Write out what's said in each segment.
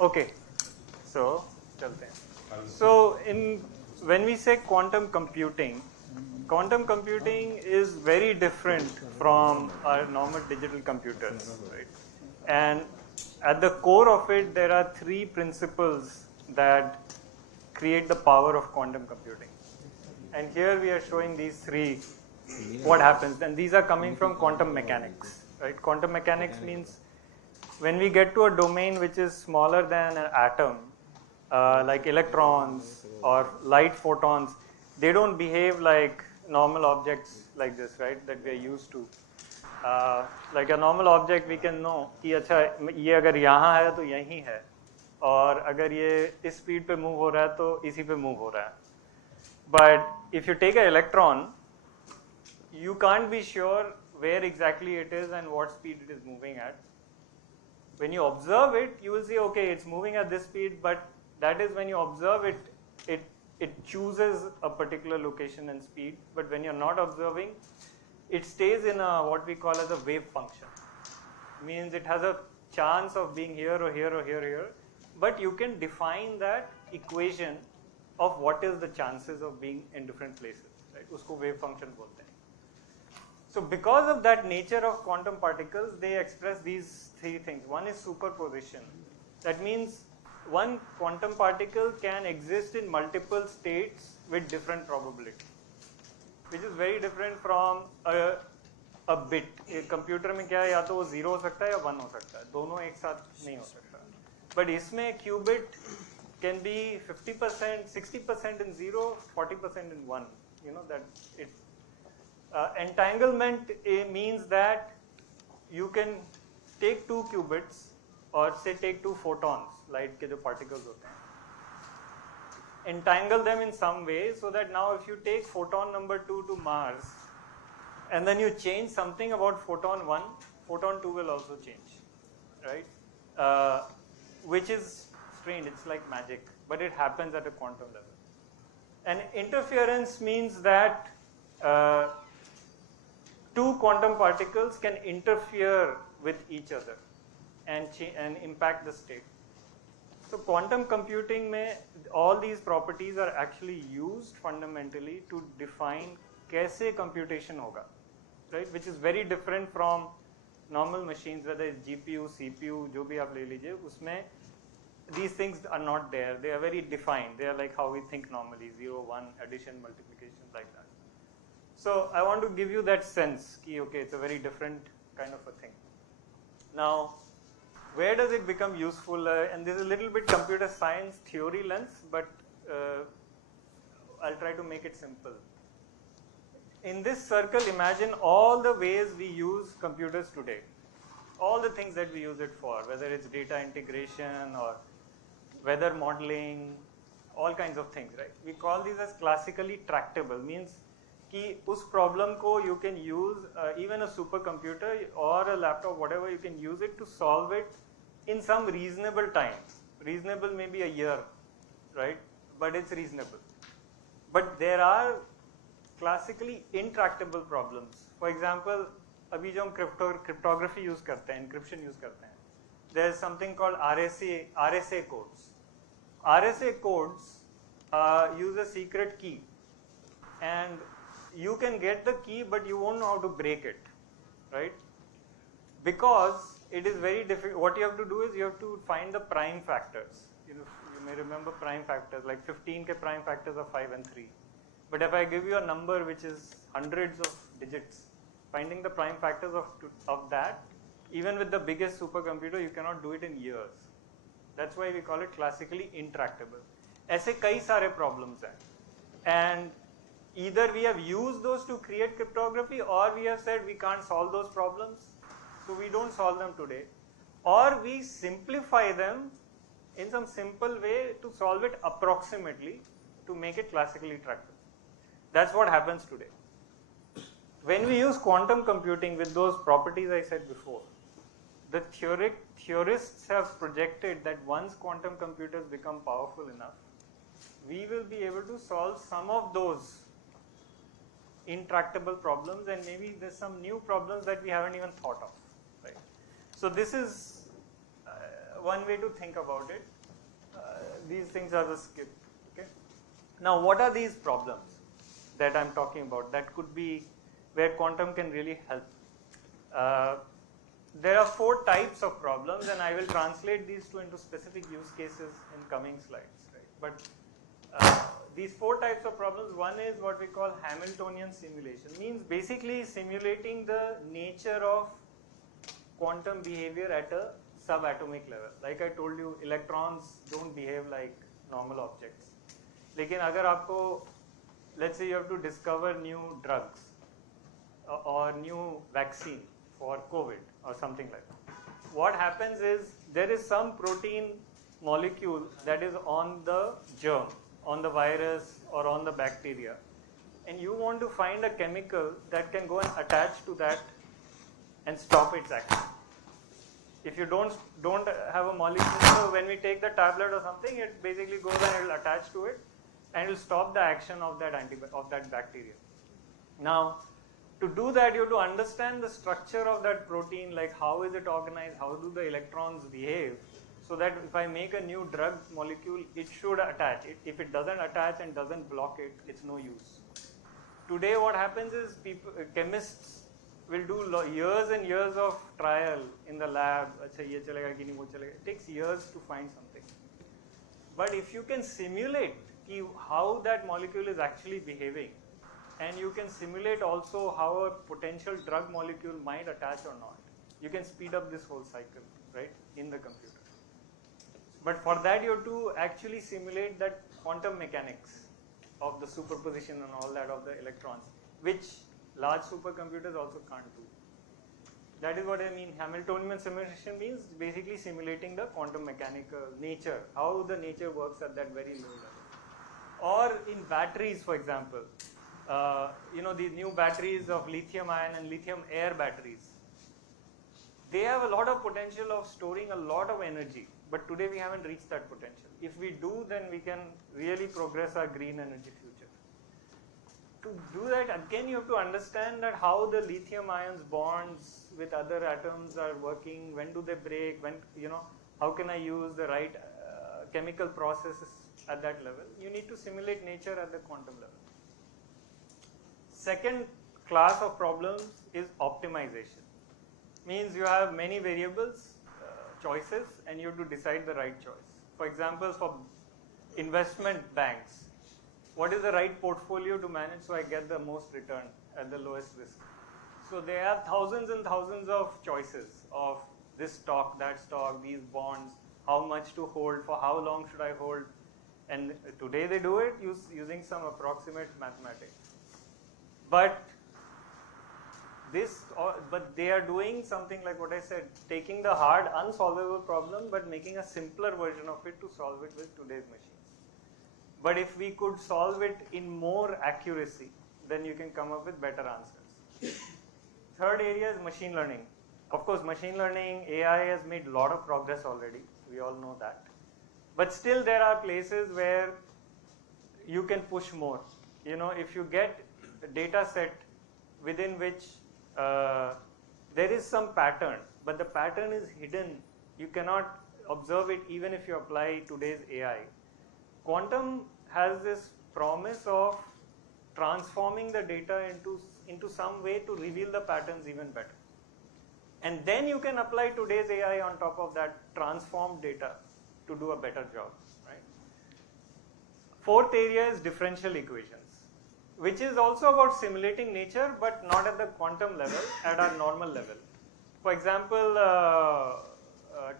Okay, so chalte hain. So when we say quantum computing is very different from our normal digital computers, right? And at the core of it, there are three principles that create the power of quantum computing. And here we are showing these three, what happens. And these are coming from quantum mechanics, right? Quantum mechanics means when we get to a domain which is smaller than an atom, like electrons or light photons, they don't behave like normal objects like this, right, that we are used to. Like a normal object, we can know कि अच्छा ये अगर यहाँ है तो यहीं है, और अगर ये इस स्पीड पे मूव हो रहा है तो इसी पे मूव हो रहा है. But if you take an electron, you can't be sure where exactly it is and what speed it is moving at. When you observe it, you will see, okay, it's moving at this speed, but that is when you observe it, it chooses a particular location and speed. But when you're not observing, it stays in a what we call as a wave function. Means it has a chance of being here or here or here or here, but you can define that equation of what is the chances of being in different places, right? Usko wave function bolte hain. So because of that nature of quantum particles, they express these three things. One is superposition. That means one quantum particle can exist in multiple states with different probability, which is very different from a bit. एक computer में क्या है, या तो वो 0 हो सकता है या 1 हो सकता है, दोनों एक साथ नहीं हो सकता. But इसमें qubit can be 50%, 60% in 0, 40% in 1. You know that it. Entanglement means that you can take two qubits or say take two photons, light के जो particles होते हैं, entangle them in some way so that now if you take photon number 2 to Mars and then you change something about photon 1, photon 2 will also change, right? Which is strange, it's like magic, but it happens at a quantum level. And interference means that two quantum particles can interfere with each other and impact the state. So quantum computing mein all these properties are actually used fundamentally to define kaise computation hoga, right? Which is very different from normal machines, whether it's GPU, CPU, jo bhi aap le lijiye, usme these things are not there. They are very defined. They are like how we think normally, 0, 1, addition, multiplication, like that. So I want to give you that sense ki okay, it's a very different kind of a thing. Now, where does it become useful? And this is a little bit computer science theory lens, but I'll try to make it simple. In this circle, imagine all the ways we use computers today. All the things that we use it for, whether it's data integration or weather modeling, all kinds of things, right? We call these as classically tractable, means कि उस problem को you can use even a supercomputer or a laptop, whatever, you can use it to solve it in some reasonable time. Reasonable may be a year, right? But it's reasonable. But there are classically intractable problems. For example, अभी जो हम cryptography use करते हैं, encryption use करते हैं, there is something called RSA codes. RSA codes use a secret key, and you can get the key, but you won't know how to break it, right? Because it is very difficult. What you have to do is you have to find the prime factors. You may remember prime factors, like 15 ke prime factors are 5 and 3. But if I give you a number which is hundreds of digits, finding the prime factors of that, even with the biggest supercomputer, you cannot do it in years. That's why we call it classically intractable. ऐसे कई सारे problems हैं, and either we have used those to create cryptography, or we have said we can't solve those problems, so we don't solve them today, or we simplify them in some simple way to solve it approximately to make it classically tractable. That's what happens today. When we use quantum computing with those properties I said before, the theorists have projected that once quantum computers become powerful enough, we will be able to solve some of those intractable problems, and maybe there's some new problems that we haven't even thought of, right? So this is one way to think about it. These things are just skipped. Okay. Now, what are these problems that I'm talking about? That could be where quantum can really help. There are 4 types of problems, and I will translate these two into specific use cases in coming slides. Right? But these 4 types of problems. One is what we call Hamiltonian simulation. Means basically simulating the nature of quantum behavior at a subatomic level. Like I told you, electrons don't behave like normal objects. लेकिन अगर आपको, let's say you have to discover new drugs or new vaccine for COVID or something like that. What happens is there is some protein molecule that is on the germ, on the virus or on the bacteria, and you want to find a chemical that can go and attach to that and stop its action. If you don't have a molecule, so when we take the tablet or something, it basically goes and it will attach to it and it will stop the action of that bacteria. Now, to do that, you have to understand the structure of that protein, like how is it organized, how do the electrons behave, so that if I make a new drug molecule, it should attach. If it doesn't attach and doesn't block it, it's no use. Today what happens is chemists will do years and years of trial in the lab. It takes years to find something. But if you can simulate how that molecule is actually behaving, and you can simulate also how a potential drug molecule might attach or not, you can speed up this whole cycle, right, in the computer. But for that you have to actually simulate that quantum mechanics of the superposition and all that of the electrons, which large supercomputers also can't do. That is what I mean. Hamiltonian simulation means basically simulating the quantum mechanical nature, how the nature works at that very low level. Or in batteries, for example, these new batteries of lithium ion and lithium air batteries, they have a lot of potential of storing a lot of energy, but today we haven't reached that potential. If we do, then we can really progress our green energy future. To do that, again, you have to understand that how the lithium ions bonds with other atoms are working, when do they break, how can I use the right chemical processes at that level. You need to simulate nature at the quantum level. Second class of problems is optimization. Means you have many variables, choices, and you have to decide the right choice. For example, for investment banks, what is the right portfolio to manage so I get the most return at the lowest risk? So they have thousands and thousands of choices of this stock, that stock, these bonds, how much to hold, for how long should I hold. And today they do it using some approximate mathematics. But they are doing something like what I said, taking the hard, unsolvable problem, but making a simpler version of it to solve it with today's machines. But if we could solve it in more accuracy, then you can come up with better answers. Third area is machine learning. Of course, machine learning, AI has made a lot of progress already. We all know that. But still there are places where you can push more. If you get a data set within which there is some pattern, but the pattern is hidden, you cannot observe it even if you apply today's AI. Quantum has this promise of transforming the data into some way to reveal the patterns even better. And then you can apply today's AI on top of that transformed data to do a better job, right? Fourth area is differential equations, which is also about simulating nature, but not at the quantum level, at our normal level. For example,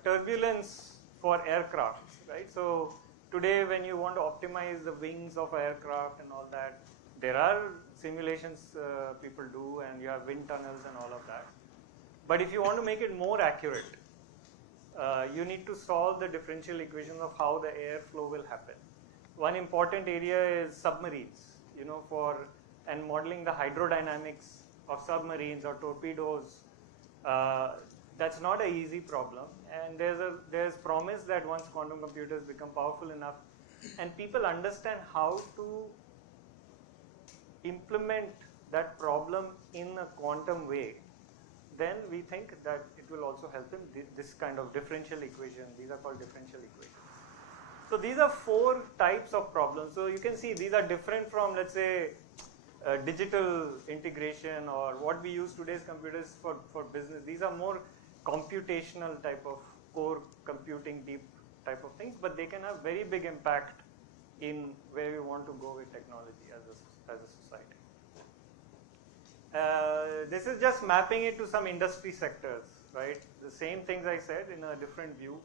turbulence for aircraft, right? So today when you want to optimize the wings of aircraft and all that, there are simulations people do, and you have wind tunnels and all of that. But if you want to make it more accurate, you need to solve the differential equations of how the airflow will happen. One important area is submarines, and modeling the hydrodynamics of submarines or torpedoes. That's not an easy problem, and there's promise that once quantum computers become powerful enough and people understand how to implement that problem in a quantum way, then we think that it will also help in this kind of differential equation. These are called differential equations. So these are 4 types of problems. So you can see these are different from, let's say, digital integration or what we use today's computers for business. These are more computational type of core computing deep type of things, but they can have very big impact in where we want to go with technology as a society. This is just mapping it to some industry sectors, right? The same things I said in a different view.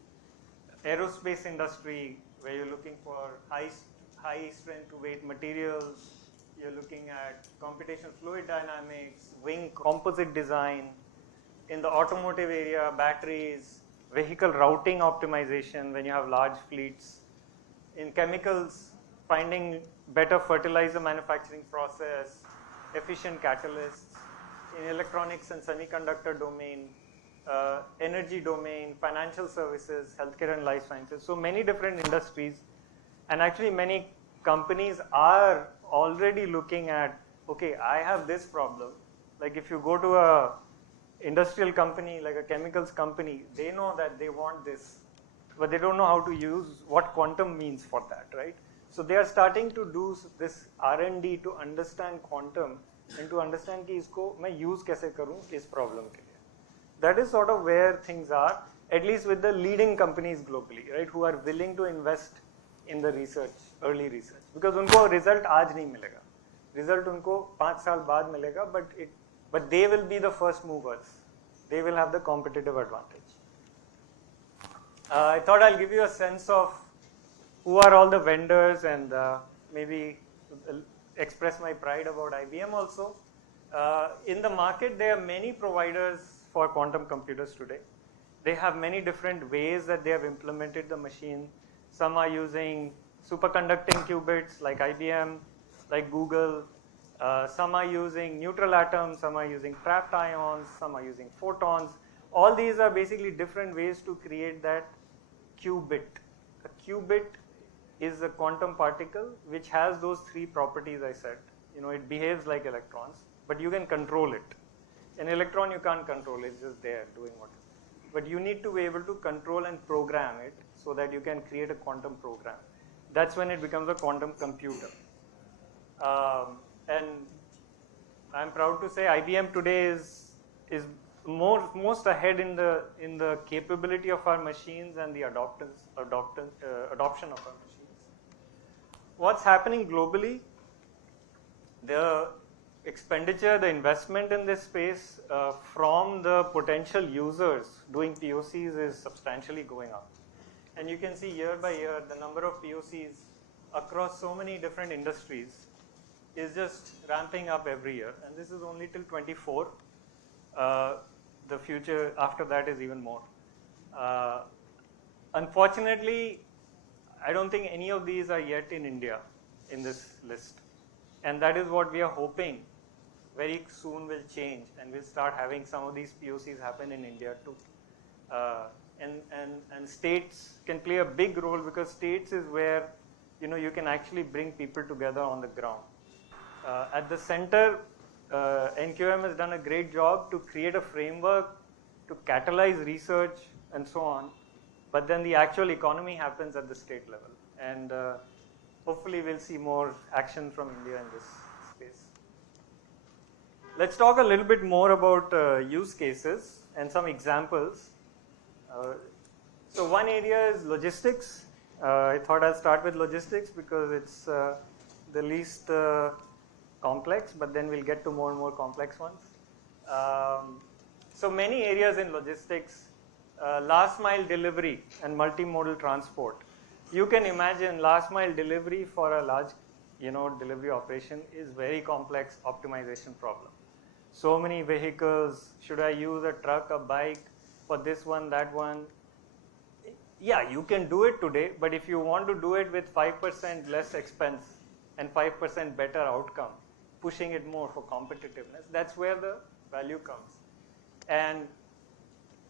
Aerospace industry, where you're looking for high strength to weight materials, you're looking at computational fluid dynamics, wing composite design. In the automotive area, batteries, vehicle routing optimization when you have large fleets. In chemicals, finding better fertilizer manufacturing process, efficient catalysts. In electronics and semiconductor domain, energy domain, financial services, healthcare and life sciences. So many different industries, and actually many companies are already looking at, okay, I have this problem. Like if you go to a industrial company, like a chemicals company, they know that they want this, but they don't know how to use what quantum means for that, right? So they are starting to do this R&D to understand quantum and to understand कि इसको मैं use कैसे करूँ इस problem के लिए. That is sort of where things are, at least with the leading companies globally, right, who are willing to invest in the research, early research, because उनको result आज नहीं मिलेगा, result उनको 5 साल बाद मिलेगा, but they will be the first movers. They will have the competitive advantage. I thought I'll give you a sense of who are all the vendors and maybe express my pride about IBM also. In the market, there are many providers for quantum computers today. They have many different ways that they have implemented the machine. Some are using superconducting qubits like IBM, like Google. Some are using neutral atoms, some are using trapped ions, some are using photons. All these are basically different ways to create that qubit. A qubit is a quantum particle which has those 3 properties I said. You know, it behaves like electrons, but you can control it. An electron you can't control, it's just there doing what. But you need to be able to control and program it so that you can create a quantum program. That's when it becomes a quantum computer. And I'm proud to say IBM today is most ahead in the capability of our machines and the adoption of our machines. What's happening globally? The expenditure, the investment in this space from the potential users doing POCs is substantially going up. And you can see year by year the number of POCs across so many different industries is just ramping up every year, and this is only till 24. The future after that is even more. Unfortunately, I don't think any of these are yet in India in this list, and that is what we are hoping very soon will change, and we'll start having some of these POCs happen in India too. And states can play a big role, because states is where you can actually bring people together on the ground. At the center, NQM has done a great job to create a framework to catalyze research and so on, but then the actual economy happens at the state level, and hopefully we'll see more action from India in this space. Let's talk a little bit more about use cases and some examples. So one area is logistics. I thought I'll start with logistics because it's the least complex, but then we'll get to more and more complex ones. So many areas in logistics, last mile delivery and multimodal transport. You can imagine last mile delivery for a large delivery operation is very complex optimization problem. So many vehicles, should I use a truck, a bike for this one, that one? Yeah, you can do it today, but if you want to do it with 5% less expense and 5% better outcome, pushing it more for competitiveness, that's where the value comes. And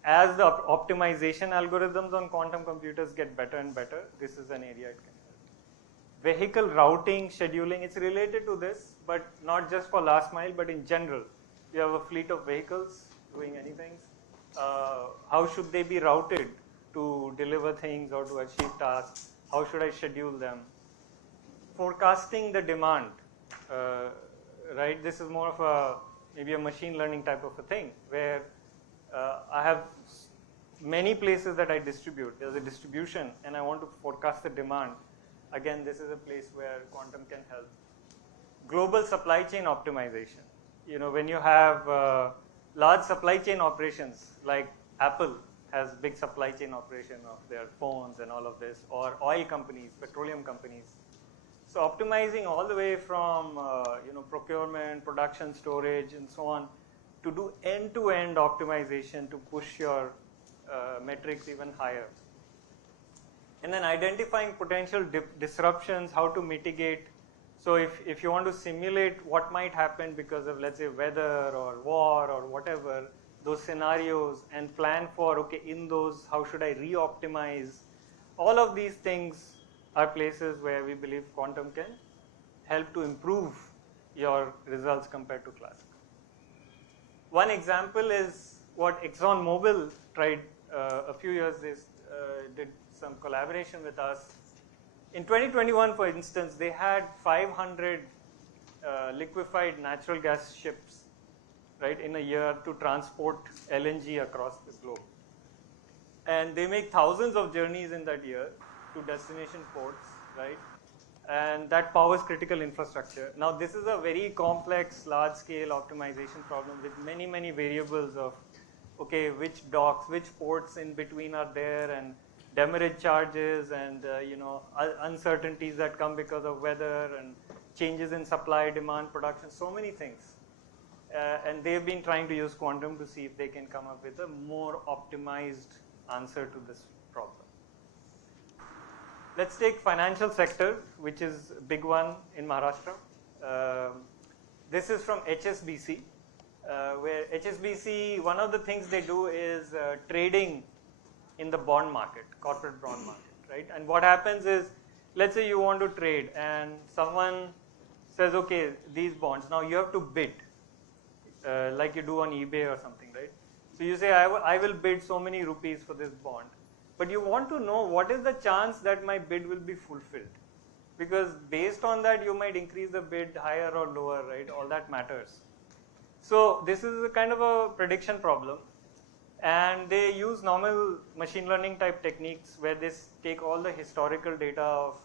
as the optimization algorithms on quantum computers get better and better, this is an area it can help. Vehicle routing, scheduling, it's related to this, but not just for last mile, but in general. You have a fleet of vehicles, doing anything. How should they be routed to deliver things or to achieve tasks? How should I schedule them? Forecasting the demand, right? This is more of a maybe a machine learning type of a thing where I have many places that I distribute. There's a distribution and I want to forecast the demand. Again, this is a place where quantum can help. Global supply chain optimization. You know, when you have large supply chain operations, like Apple has big supply chain operation of their phones and all of this, or oil companies, petroleum companies. So optimizing all the way from procurement, production, storage, and so on, to do end-to-end optimization to push your metrics even higher. And then identifying potential disruptions, how to mitigate. So if you want to simulate what might happen because of, let's say, weather or war or whatever, those scenarios, and plan for, okay, in those, how should I re-optimize? All of these things are places where we believe quantum can help to improve your results compared to classical. One example is what ExxonMobil tried a few years. They did some collaboration with us. In 2021, for instance, they had 500 liquefied natural gas ships, right, in a year to transport LNG across the globe. And they make thousands of journeys in that year to destination ports, right? And that powers critical infrastructure. Now, this is a very complex, large-scale optimization problem with many, many variables of, okay, which docks, which ports in between are there, and demurrage charges, and uncertainties that come because of weather, and changes in supply, demand, production, so many things. And they've been trying to use quantum to see if they can come up with a more optimized answer to this problem. Let's take financial sector, which is a big one in Maharashtra. This is from HSBC, where HSBC, one of the things they do is trading in the bond market, corporate bond market, right? And what happens is, let's say you want to trade and someone says, okay, these bonds, now you have to bid, like you do on eBay or something, right? So you say, I will bid so many rupees for this bond. But you want to know what is the chance that my bid will be fulfilled. Because based on that, you might increase the bid higher or lower, right? All that matters. So this is a kind of a prediction problem. And they use normal machine learning type techniques where they take all the historical data of,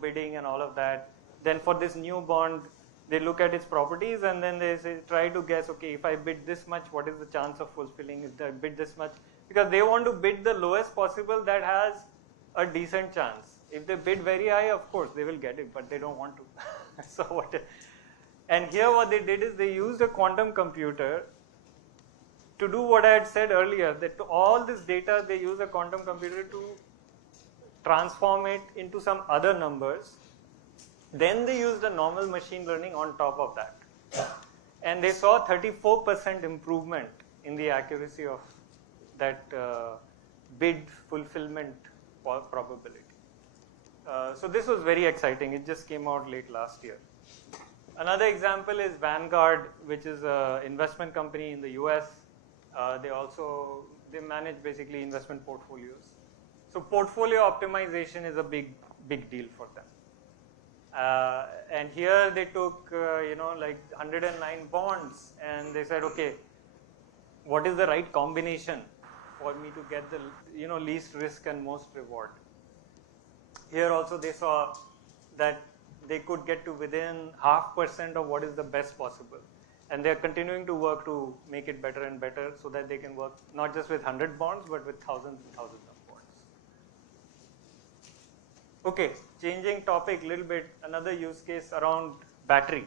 bidding and all of that. Then for this new bond, they look at its properties and then they say, try to guess, okay, if I bid this much, what is the chance of fulfilling? If I bid this much? Because they want to bid the lowest possible that has a decent chance. If they bid very high, of course, they will get it, but they don't want to. And here what they did is they used a quantum computer to do what I had said earlier, that to all this data, they use a quantum computer to transform it into some other numbers. Then they used a normal machine learning on top of that. And they saw 34% improvement in the accuracy of that bid fulfillment probability. So this was very exciting. It just came out late last year. Another example is Vanguard, which is an investment company in the US. They manage basically investment portfolios. So portfolio optimization is a big deal for them. And here they took, like 109 bonds, and they said, okay, what is the right combination for me to get the, least risk and most reward? Here also they saw that they could get to within 0.5% of what is the best possible. And they're continuing to work to make it better and better so that they can work not just with 100 bonds, but with thousands and thousands of bonds. Okay, changing topic a little bit, another use case around battery.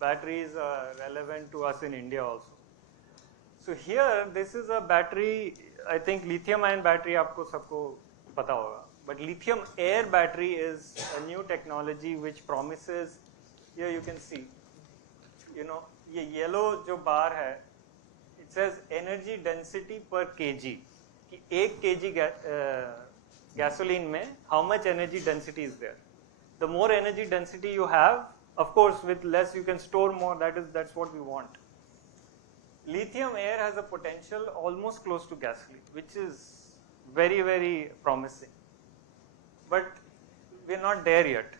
Batteries are relevant to us in India also. So here, this is a battery, I think lithium-ion battery aapko sabko pata hoga. But lithium air battery is a new technology which promises, here you can see, ये yellow जो bar है, it says energy density per kg. कि 1 kg gasoline में how much energy density is there. The more energy density you have, of course with less you can store more, that's what we want. lithium air has a potential almost close to gasoline, which is very, very promising. But we're not there yet.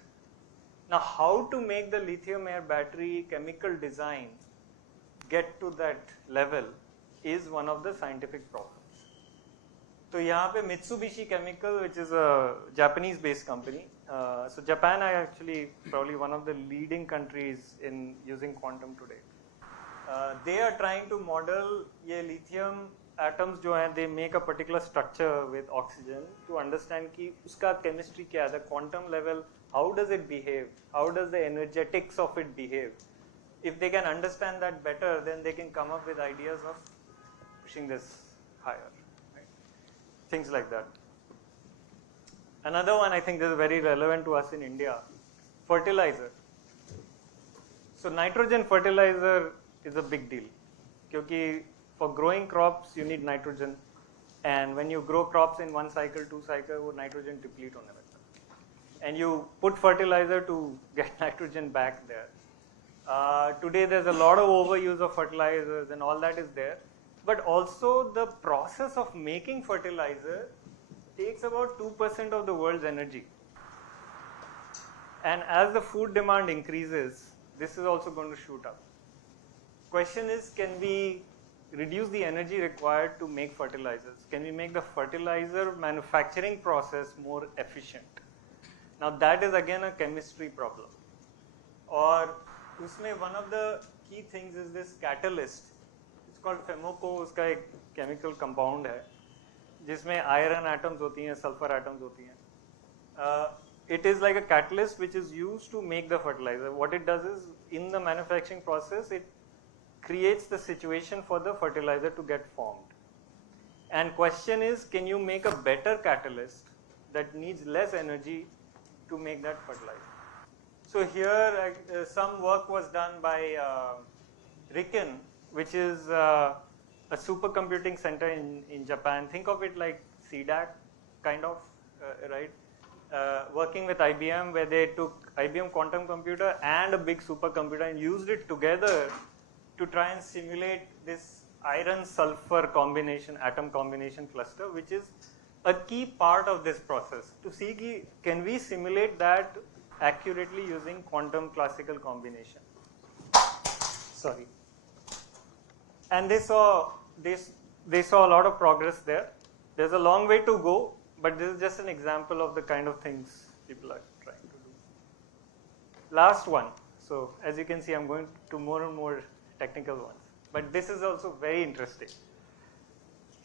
Now, how to make the lithium air battery chemical design get to that level is one of the scientific problems. So, यहाँ पे Mitsubishi Chemical, which is a Japanese-based company. So, Japan are actually probably one of the leading countries in using quantum today. They are trying to model ये lithium atoms जो हैं, they make a particular structure with oxygen to understand कि उसका chemistry क्या है, the quantum level, how does it behave, how does the energetics of it behave. If they can understand that better, then they can come up with ideas of pushing this higher. Things like that. Another one I think this is very relevant to us in India, fertilizer. So nitrogen fertilizer is a big deal. Because for growing crops you need nitrogen, and when you grow crops in one cycle, two cycle, वो nitrogen deplete होने लगता है. And you put fertilizer to get nitrogen back there. Today there's a lot of overuse of fertilizers and all that is there. But also the process of making fertilizer takes about 2% of the world's energy. And as the food demand increases, this is also going to shoot up. Question is, can we reduce the energy required to make fertilizers? Can we make the fertilizer manufacturing process more efficient? Now that is again a chemistry problem. Or उसमें one of the key things is this catalyst. It's called FEMOCO, उसका एक chemical compound है जिसमें iron atoms होती हैं, sulfur atoms होती हैं. It is like a catalyst which is used to make the fertilizer. What it does is, in the manufacturing process, it creates the situation for the fertilizer to get formed. And question is, can you make a better catalyst that needs less energy to make that fertilizer? So here some work was done by RIKEN, which is a supercomputing center in Japan. Think of it like CDAC, kind of, right? Working with IBM, where they took IBM quantum computer and a big supercomputer and used it together to try and simulate this iron-sulfur combination, atom combination cluster, which is a key part of this process. To see, can we simulate that accurately using quantum classical combination? Sorry. And they saw a lot of progress there. There's a long way to go, but this is just an example of the kind of things people are trying to do. Last one. So as you can see, I'm going to more and more technical ones, but this is also very interesting.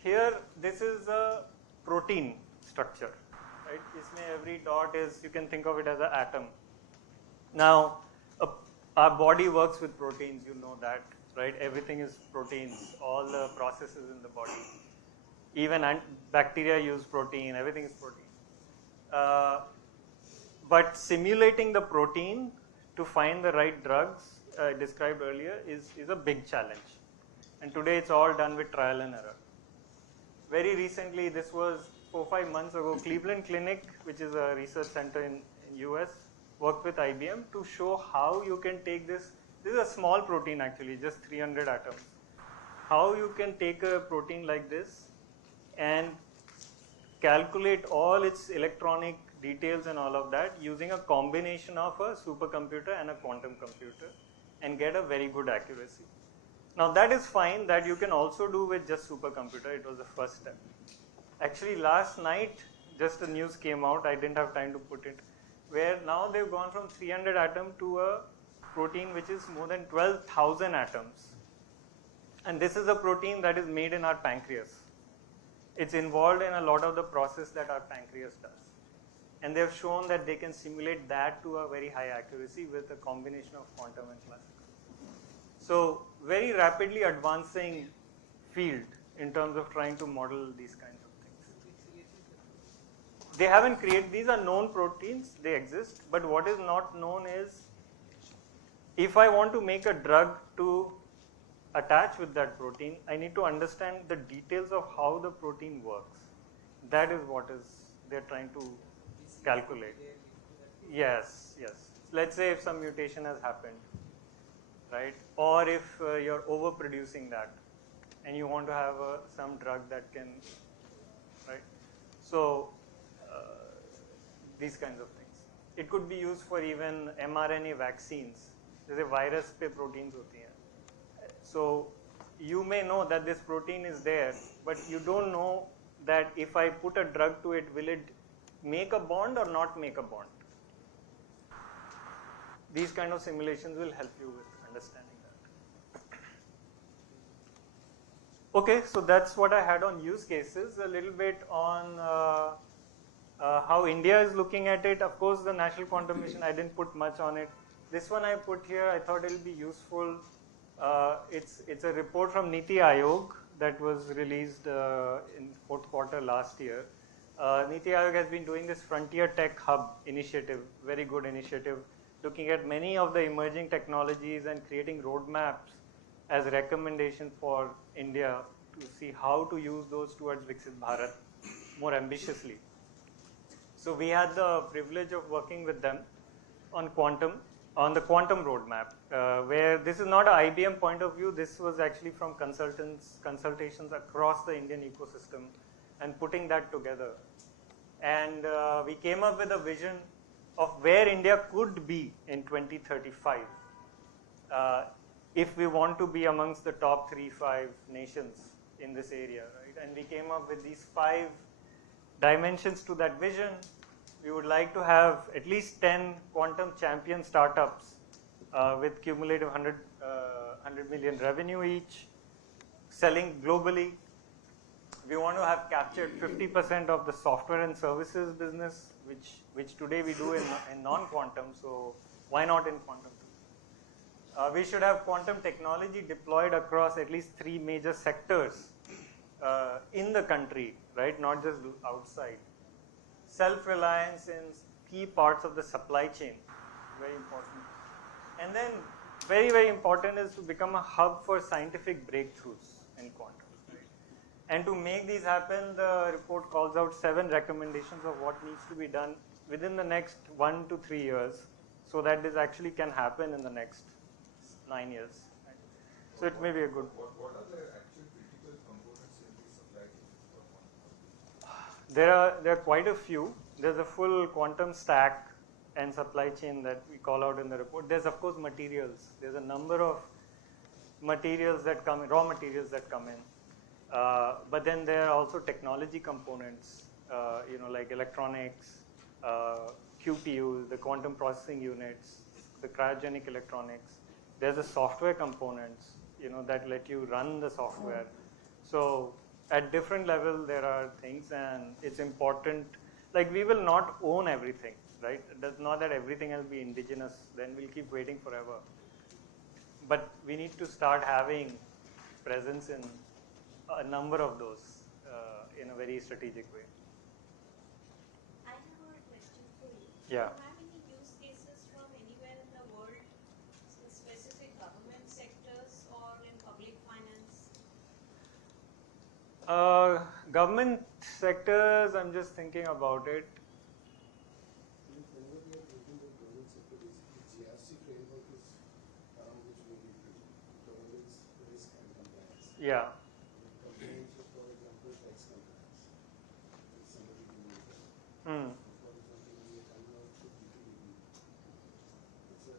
Here, this is a protein structure, right? Isme every dot is, you can think of it as an atom. Now, our body works with proteins, you know that, right? Everything is proteins, all the processes in the body. Even bacteria use protein, everything is protein. But simulating the protein to find the right drugs I described earlier is a big challenge. And today it's all done with trial and error. Very recently, this was 4-5 months ago, Cleveland Clinic, which is a research center in US, worked with IBM to show how you can take this is a small protein actually, just 300 atoms. How you can take a protein like this and calculate all its electronic details and all of that using a combination of a supercomputer and a quantum computer and get a very good accuracy. Now that is fine, that you can also do with just supercomputer. It was the first step. Actually last night just the news came out, I didn't have time to put it, where now they've gone from 300 atom to a protein which is more than 12,000 atoms. And this is a protein that is made in our pancreas. It's involved in a lot of the process that our pancreas does. And they've shown that they can simulate that to a very high accuracy with a combination of quantum and classical. So very rapidly advancing field in terms of trying to model these kinds of things. They haven't created, these are known proteins, they exist, but what is not known is, if I want to make a drug to attach with that protein, I need to understand the details of how the protein works. That is what they're trying to calculate. Yes, yes. Let's say if some mutation has happened, right? Or if you're overproducing that. and you want to have some drug that can, right? So these kinds of things. It could be used for even mRNA vaccines. जैसे virus पे proteins होती हैं. So you may know that this protein is there, but you don't know that if I put a drug to it, will it make a bond or not make a bond? These kind of simulations will help you with understanding that. Okay, so that's what I had on use cases. A little bit on how India is looking at it. Of course, the National Quantum Mission, I didn't put much on it. This one I put here, I thought it'll be useful. It's a report from Niti Aayog that was released in fourth quarter last year. Niti Aayog has been doing this Frontier Tech Hub initiative, very good initiative, looking at many of the emerging technologies and creating roadmaps as a recommendation for India to see how to use those towards Viksit Bharat more ambitiously. So we had the privilege of working with them on the quantum roadmap, where this is not an IBM point of view, this was actually from consultations across the Indian ecosystem and putting that together. And we came up with a vision of where India could be in 2035 if we want to be amongst the top 3-5 nations in this area, right? And we came up with these 5 dimensions to that vision. We would like to have at least 10 quantum champion startups with cumulative 100 million revenue each, selling globally. We want to have captured 50% of the software and services business, which today we do in non-quantum, so why not in quantum? We should have quantum technology deployed across at least 3 major sectors in the country, right? Not just outside. Self-reliance in key parts of the supply chain, very important. And then very, very important is to become a hub for scientific breakthroughs in quantum. Right? And to make these happen, the report calls out 7 recommendations of what needs to be done within the next 1 to 3 years, so that this actually can happen in the next 9 years. Right? So it may be a good. What are the actual critical components in the supply chain? There are quite a few. There's a full quantum stack and supply chain that we call out in the report. There's of course materials. There's a number of materials that come in, raw materials that come in. But then there are also technology components, like electronics, QPUs, the quantum processing units, the cryogenic electronics. There's the software components, that let you run the software. So at different levels there are things, and it's important. Like, we will not own everything, right? That's not that everything will be indigenous, then we'll keep waiting forever. But we need to start having presence in a number of those in a very strategic way. I have a question for you. Yeah. Do you have any use cases from anywhere in the world, specific government sectors or in public finance? Government sectors, I'm just thinking about it. Whenever we are looking at government sector, basically GRC framework is around which we need to governance, risk and compliance. Yeah. Compliance is, for example, tax compliance. If somebody doing it. For example, when we are coming out to utility, it's a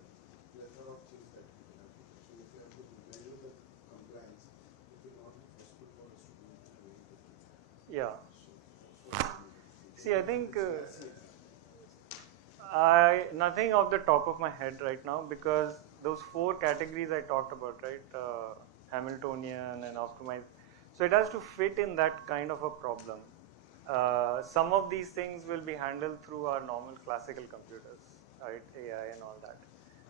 plethora of things that we can have to do. So if you have to measure the compliance, it will not be possible for us to do it in a very different way. Yeah. So that's what we need to do. See, I think GRC. nothing off the top of my head right now, because those 4 categories I talked about, right? Hamiltonian and optimized. So it has to fit in that kind of a problem. Some of these things will be handled through our normal classical computers, right? AI and all that.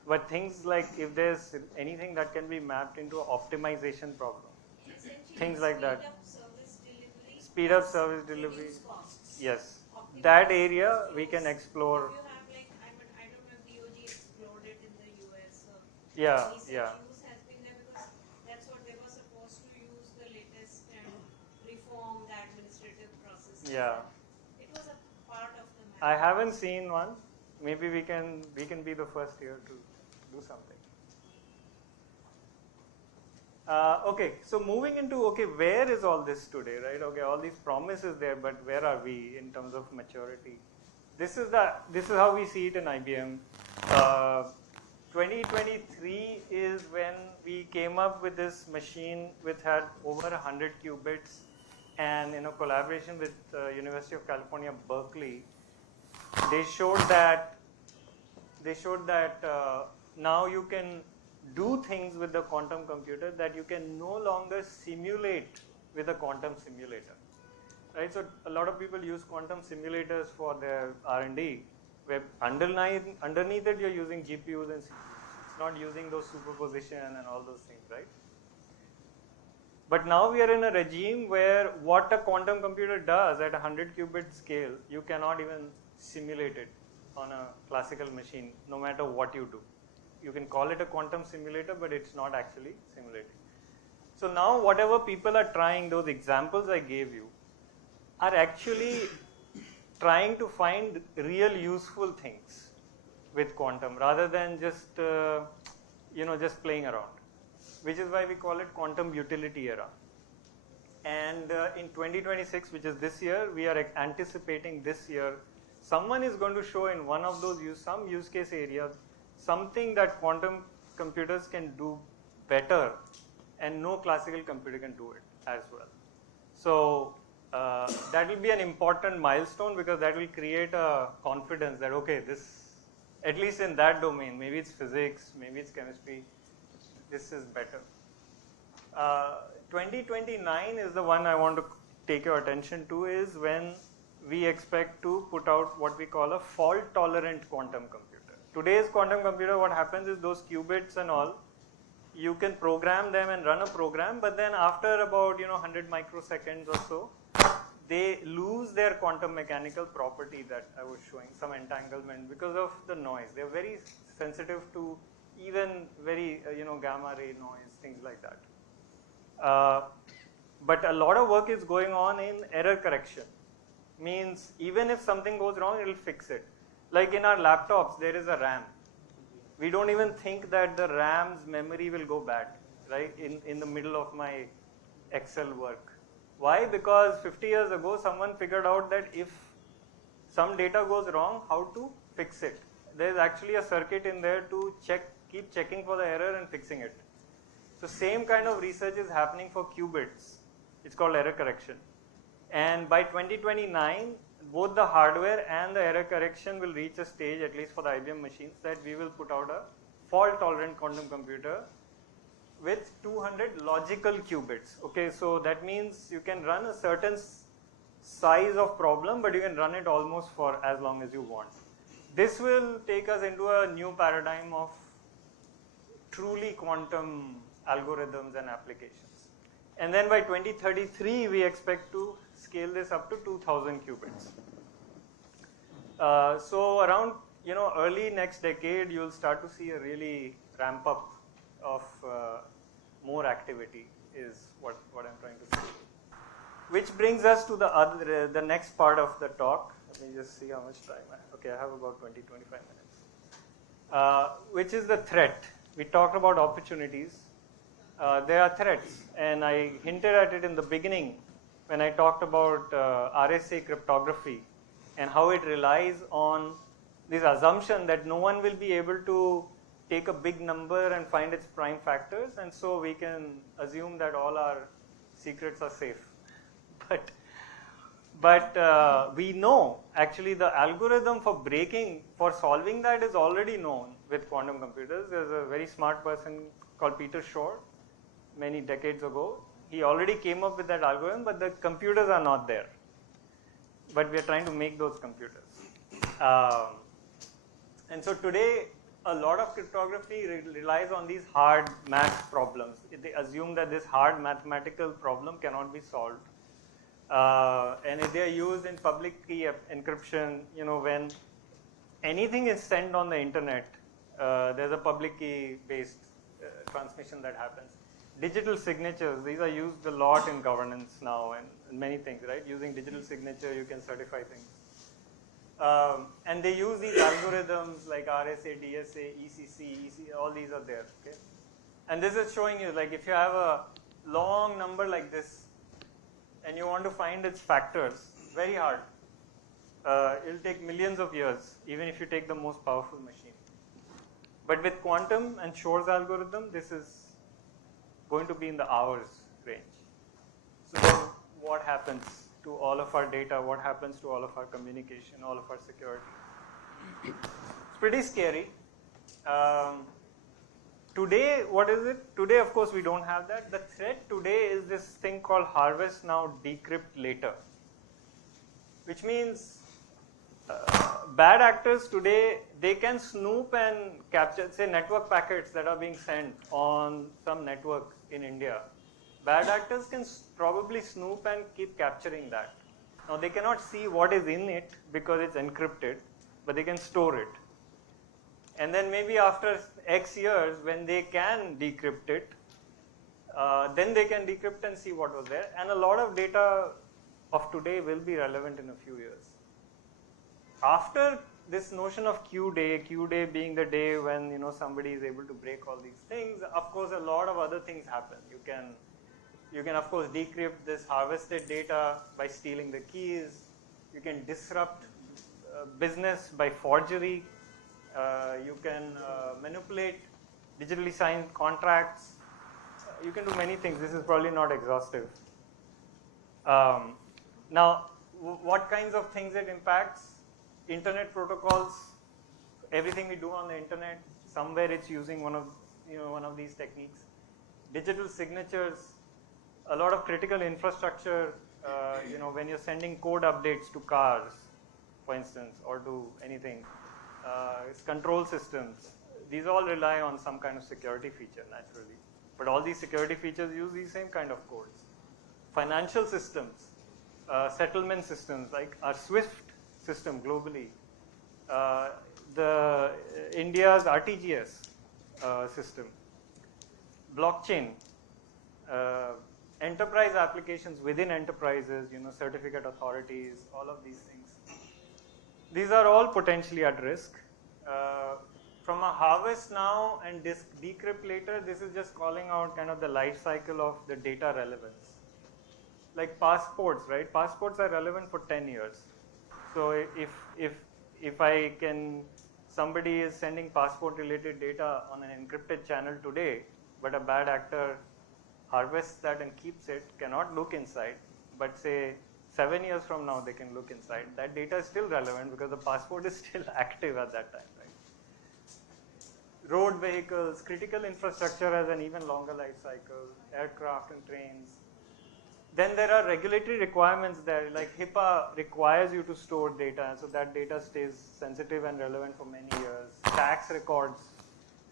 But things like, if there's anything that can be mapped into an optimization problem, things like that. Speed up service delivery. Yes. That area we can explore. If you have I don't know if DOG explored it in the US or Yeah, research yeah. use has been there, because that's what they were supposed to use, the latest reform, the administrative process. Yeah. It was a part of the map. I haven't seen one. Maybe we can be the first here to do something. Okay, so moving into, okay, where is all this today, right? Okay, all these promises there, but where are we in terms of maturity? This is how we see it in IBM. 2023 is when we came up with this machine which had over 100 qubits, and in a collaboration with University of California, Berkeley, they showed that now you can do things with the quantum computer that you can no longer simulate with a quantum simulator, right? So a lot of people use quantum simulators for their R&D, where underneath it you're using GPUs and CPUs. It's not using those superposition and all those things, right? But now we are in a regime where what a quantum computer does at 100 qubit scale, you cannot even simulate it on a classical machine, no matter what you do. You can call it a quantum simulator, but it's not actually simulating. So now whatever people are trying, those examples I gave you, are actually trying to find real useful things with quantum rather than just just playing around, which is why we call it quantum utility era. And in 2026, which is this year, we are anticipating this year, someone is going to show in one of those some use case areas something that quantum computers can do better, and no classical computer can do it as well. So that will be an important milestone, because that will create a confidence that, okay, this, at least in that domain, maybe it's physics, maybe it's chemistry, this is better. 2029 is the one I want to take your attention to, is when we expect to put out what we call a fault-tolerant quantum computer. Today's quantum computer, what happens is those qubits and all, you can program them and run a program, but then after about 100 microseconds or so, they lose their quantum mechanical property that I was showing, some entanglement, because of the noise. They're very sensitive to even very gamma ray noise, things like that. But a lot of work is going on in error correction. Means even if something goes wrong, it will fix it. Like in our laptops, there is a RAM. We don't even think that the RAM's memory will go bad, right, in the middle of my Excel work. Why? Because 50 years ago, someone figured out that if some data goes wrong, how to fix it. There's actually a circuit in there to keep checking for the error and fixing it. So same kind of research is happening for qubits. It's called error correction. And by 2029, both the hardware and the error correction will reach a stage, at least for the IBM machines, that we will put out a fault-tolerant quantum computer with 200 logical qubits. Okay, so that means you can run a certain size of problem, but you can run it almost for as long as you want. This will take us into a new paradigm of truly quantum algorithms and applications. And then by 2033, we expect to scale this up to 2000 qubits. So around early next decade, you'll start to see a really ramp up of more activity, is what I'm trying to say. Which brings us to the next part of the talk. Let me just see how much time I have. Okay, I have about 20-25 minutes. Which is the threat. We talked about opportunities. There are threats, and I hinted at it in the beginning when I talked about RSA cryptography and how it relies on this assumption that no one will be able to take a big number and find its prime factors, and so we can assume that all our secrets are safe. But we know actually the algorithm for solving that is already known with quantum computers. There's a very smart person called Peter Shor, many decades ago. He already came up with that algorithm, but the computers are not there. But we are trying to make those computers. And so today, a lot of cryptography relies on these hard math problems. They assume that this hard mathematical problem cannot be solved. And if they are used in public key encryption, when anything is sent on the internet, there's a public key based transmission that happens. Digital signatures, these are used a lot in governance now and many things, right? Using digital signature, you can certify things. And they use these algorithms like RSA, DSA, ECC, all these are there, okay? And this is showing you, like, if you have a long number like this and you want to find its factors, very hard. It'll take millions of years, even if you take the most powerful machine. But with quantum and Shor's algorithm, this is going to be in the hours range. So then what happens to all of our data? What happens to all of our communication, all of our security? It's pretty scary. Today, what is it? Today, of course, we don't have that. The threat today is this thing called harvest now, decrypt later, which means bad actors today, they can snoop and capture, say, network packets that are being sent on some network in India. Bad actors can probably snoop and keep capturing that. Now, they cannot see what is in it because it's encrypted, but they can store it. And then maybe after X years, when they can decrypt it, then they can decrypt and see what was there. And a lot of data of today will be relevant in a few years. After this notion of Q day being the day when somebody is able to break all these things, of course a lot of other things happen. You can of course decrypt this harvested data by stealing the keys. You can disrupt business by forgery. You can manipulate digitally signed contracts. You can do many things. This is probably not exhaustive. Now, what kinds of things it impacts? Internet protocols, everything we do on the internet, somewhere it's using one of these techniques. Digital signatures, a lot of critical infrastructure, when you're sending code updates to cars, for instance, or to anything, control systems, these all rely on some kind of security feature naturally. But all these security features use these same kind of codes. Financial systems, settlement systems like our SWIFT system globally, the India's RTGS system, blockchain, enterprise applications within enterprises, certificate authorities, all of these things. These are all potentially at risk. From a harvest now and decrypt later, this is just calling out kind of the life cycle of the data relevance. Like passports, right? Passports are relevant for 10 years. So if somebody is sending passport related data on an encrypted channel today, but a bad actor harvests that and keeps it, cannot look inside, but say 7 years from now they can look inside, that data is still relevant because the passport is still active at that time, right? Road vehicles, critical infrastructure has an even longer life cycle, aircraft and trains. Then there are regulatory requirements there, like HIPAA requires you to store data, so that data stays sensitive and relevant for many years. Tax records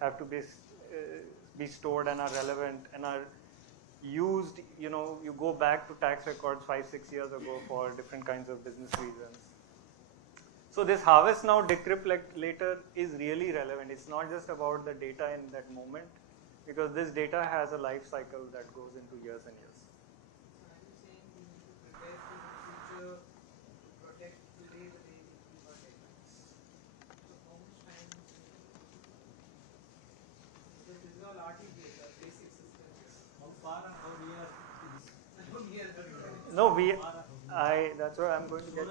have to be stored and are relevant and are used, you go back to tax records 5-6 years ago for different kinds of business reasons. So this harvest now, decrypt later is really relevant. It's not just about the data in that moment, because this data has a life cycle that goes into years and years. No, that's what I'm going to get.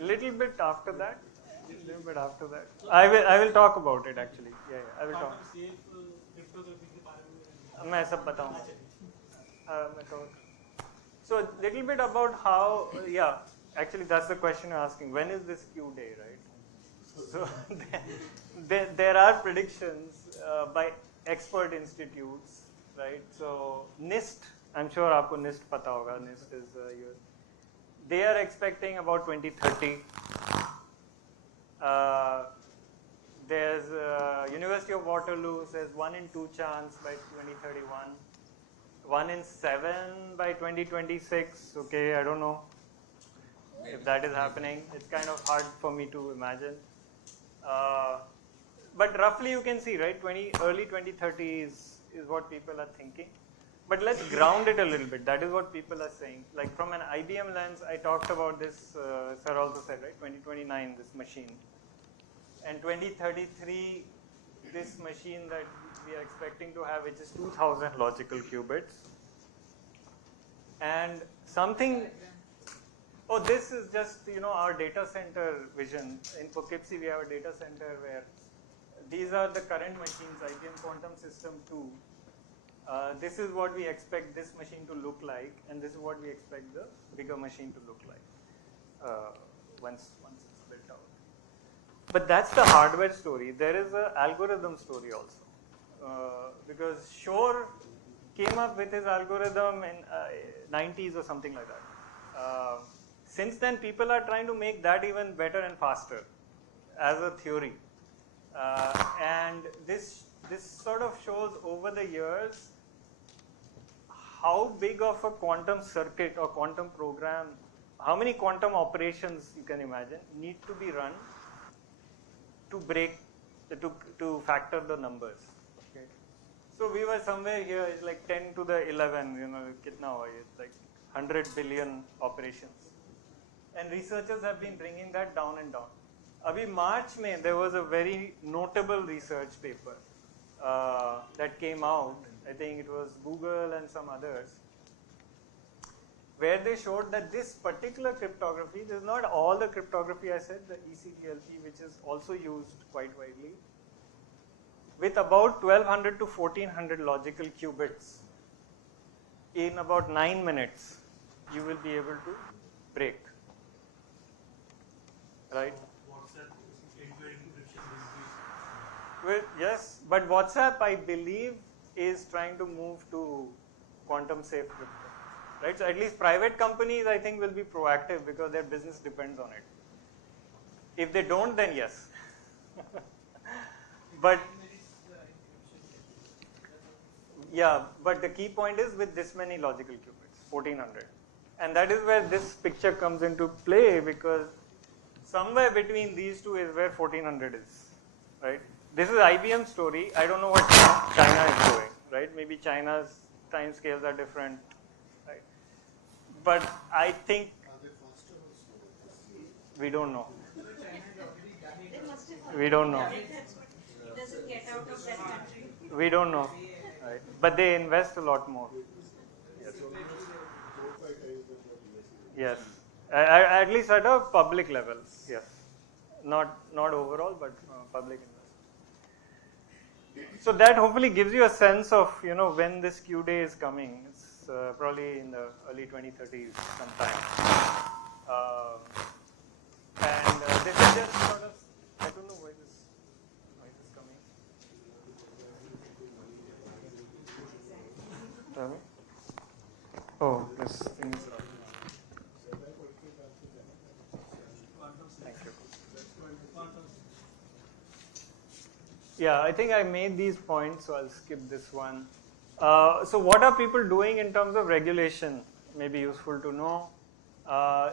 Little bit after that. I will talk about it actually. Yeah, I will talk. मैं सब बताऊंगा. So little bit about how, actually that's the question you're asking. When is this Q day, right? So there are predictions by expert institutes, right? So NIST, I'm sure आपको NIST पता होगा. NIST is they are expecting about 2030. There's University of Waterloo says 1 in 2 chance by 2031, 1 in 7 by 2026. Okay, I don't know if that is happening. It's kind of hard for me to imagine. But roughly you can see, right? Early 2030 is what people are thinking. But let's ground it a little bit. That is what people are saying. Like from an IBM lens, I talked about this, sir also said, right, 2029, this machine. And 2033, this machine that we are expecting to have, which is 2000 logical qubits. And something, oh, this is just, our data center vision. In Poughkeepsie, we have a data center where these are the current machines, IBM Quantum System 2. This is what we expect this machine to look like, and this is what we expect the bigger machine to look like once it's built out. But that's the hardware story. There is an algorithm story also, because Shor came up with his algorithm in 90s or something like that. Since then, people are trying to make that even better and faster as a theory, and this sort of shows over the years how big of a quantum circuit or quantum program, how many quantum operations you can imagine need to be run to break, to factor the numbers. Okay. So we were somewhere here, it's like 10 to the 11, kitna hua, it's like 100 billion operations. And researchers have been bringing that down and down. Abhi March May, there was a very notable research paper that came out. I think it was Google and some others, where they showed that this particular cryptography, this is not all the cryptography I said, the ECDLP, which is also used quite widely, with about 1200 to 1400 logical qubits, in about 9 minutes, you will be able to break. Right? Well, yes, but WhatsApp, I believe, is trying to move to quantum safe crypto. Right? So at least private companies, I think, will be proactive because their business depends on it. If they don't, then yes. But yeah, but the key point is with this many logical qubits, 1400. And that is where this picture comes into play, because somewhere between these two is where 1400 is, right? This is IBM story. I don't know what China is doing, right? Maybe China's time scales are different, right? But I think we don't know. We don't know. It doesn't get out of that country. We don't know, right? But they invest a lot more. Yes, at least at a public level. Yes, not overall, but public investment. So that hopefully gives you a sense of when this Q day is coming. It's probably in the early 2030s sometime. And this is just sort of, I don't know why this noise is coming. Tell me. Oh, this thing is up. Thank you. Yeah, I think I made these points, so I'll skip this one. So what are people doing in terms of regulation? Maybe useful to know.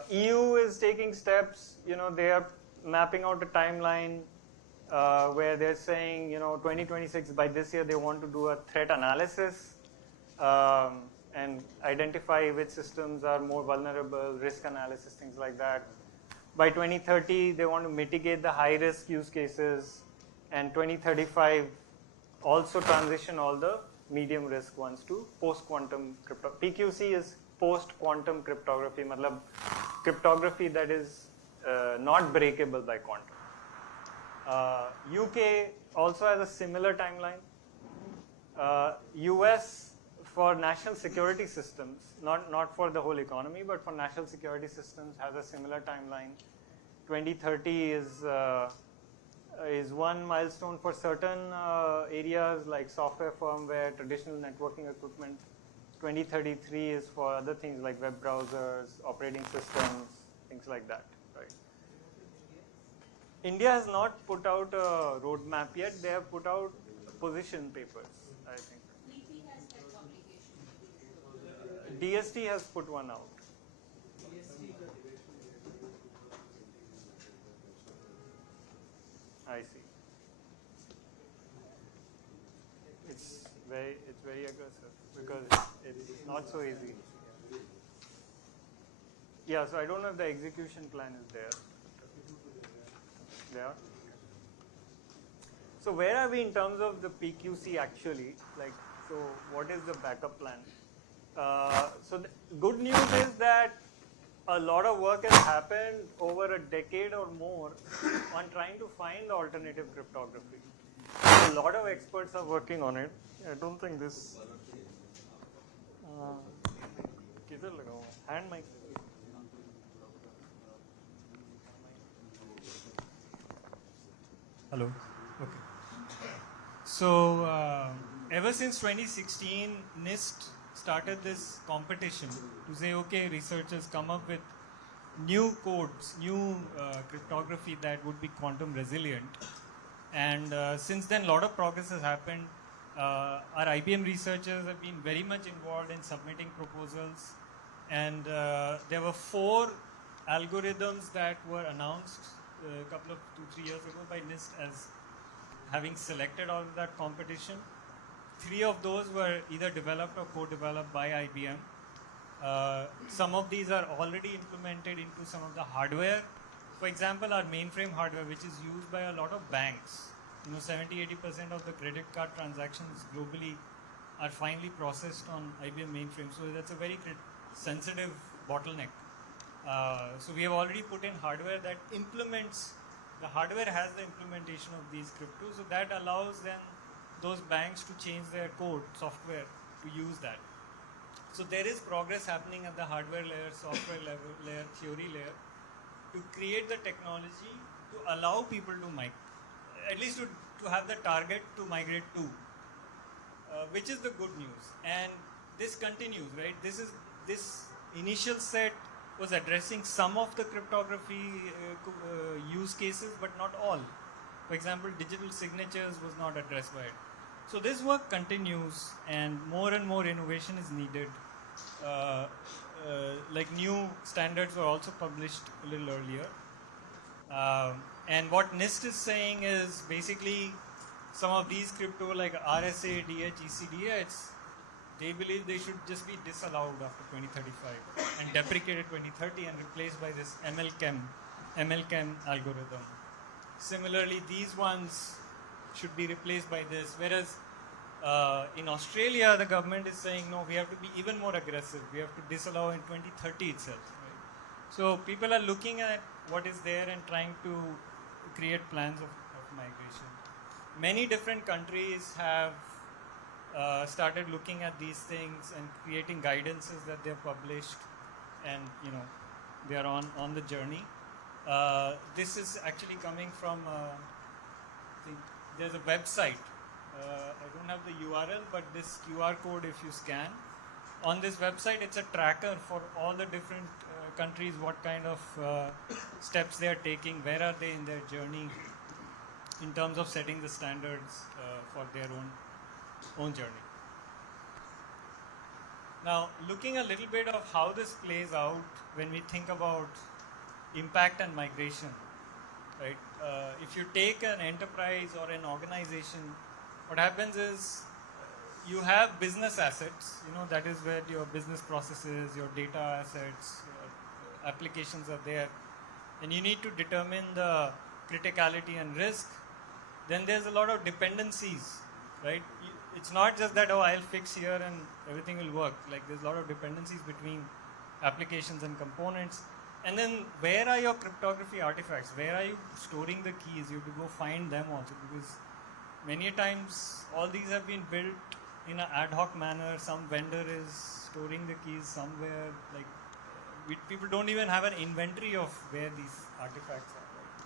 EU is taking steps. They are mapping out a timeline where they're saying, 2026, by this year, they want to do a threat analysis and identify which systems are more vulnerable, risk analysis, things like that. By 2030, they want to mitigate the high-risk use cases, and 2035 also transition all the medium-risk ones to post-quantum cryptography. PQC is post-quantum cryptography, matlab cryptography that is not breakable by quantum. UK also has a similar timeline. US for national security systems, not for the whole economy, but for national security systems, has a similar timeline. 2030 is one milestone for certain areas like software, firmware, traditional networking equipment. 2033 is for other things like web browsers, operating systems, things like that. Right? India has not put out a roadmap yet. They have put out position papers, I think. DP has that publication. DST has put one out. I see. It's very aggressive because it's not so easy. Yeah, so I don't know if the execution plan is there. Yeah. So where are we in terms of the PQC actually? Like, so what is the backup plan? So the good news is that a lot of work has happened over a decade or more on trying to find alternative cryptography. A lot of experts are working on it. I don't think this. किधर लगाऊं? Hand mic. Hello. Okay. So ever since 2016, NIST started this competition to say, okay, researchers come up with new codes, new cryptography that would be quantum resilient. And since then, a lot of progress has happened. Our IBM researchers have been very much involved in submitting proposals. And there were 4 algorithms that were announced a couple of 2-3 years ago by NIST as having selected out of that competition. 3 of those were either developed or co-developed by IBM. Some of these are already implemented into some of the hardware. For example, our mainframe hardware, which is used by a lot of banks. 70-80% of the credit card transactions globally are finally processed on IBM mainframe. So that's a very sensitive bottleneck. So we have already put in hardware that implements, the hardware has the implementation of these cryptos, so that allows then those banks to change their code, software, to use that. So there is progress happening at the hardware layer, software level, layer, theory layer, to create the technology to allow people to migrate, at least to have the target to migrate to, which is the good news. And this continues, right? This initial set was addressing some of the cryptography use cases, but not all. For example, digital signatures was not addressed by it. So this work continues, and more innovation is needed. Like new standards were also published a little earlier. And what NIST is saying is basically some of these crypto like RSA, DH, ECDA, they believe they should just be disallowed after 2035 and deprecated 2030 and replaced by this MLChem algorithm. Similarly, these ones should be replaced by this, whereas in Australia, the government is saying, no, we have to be even more aggressive. We have to disallow in 2030 itself. Right? So people are looking at what is there and trying to create plans of migration. Many different countries have started looking at these things and creating guidances that they've published, and they are on the journey. This is actually coming from I think there's a website. I don't have the URL, but this QR code, if you scan on this website, it's a tracker for all the different countries, what kind of steps they are taking, where are they in their journey in terms of setting the standards for their own journey. Now, looking a little bit of how this plays out when we think about impact and migration, right? If you take an enterprise or an organization, what happens is you have business assets, that is where your business processes, your data assets, your applications are there, and you need to determine the criticality and risk. Then there's a lot of dependencies, right? It's not just that, I'll fix here and everything will work. Like there's a lot of dependencies between applications and components. And then where are your cryptography artifacts? Where are you storing the keys? You have to go find them also, because many times all these have been built in an ad hoc manner. Some vendor is storing the keys somewhere. Like people don't even have an inventory of where these artifacts are. Right?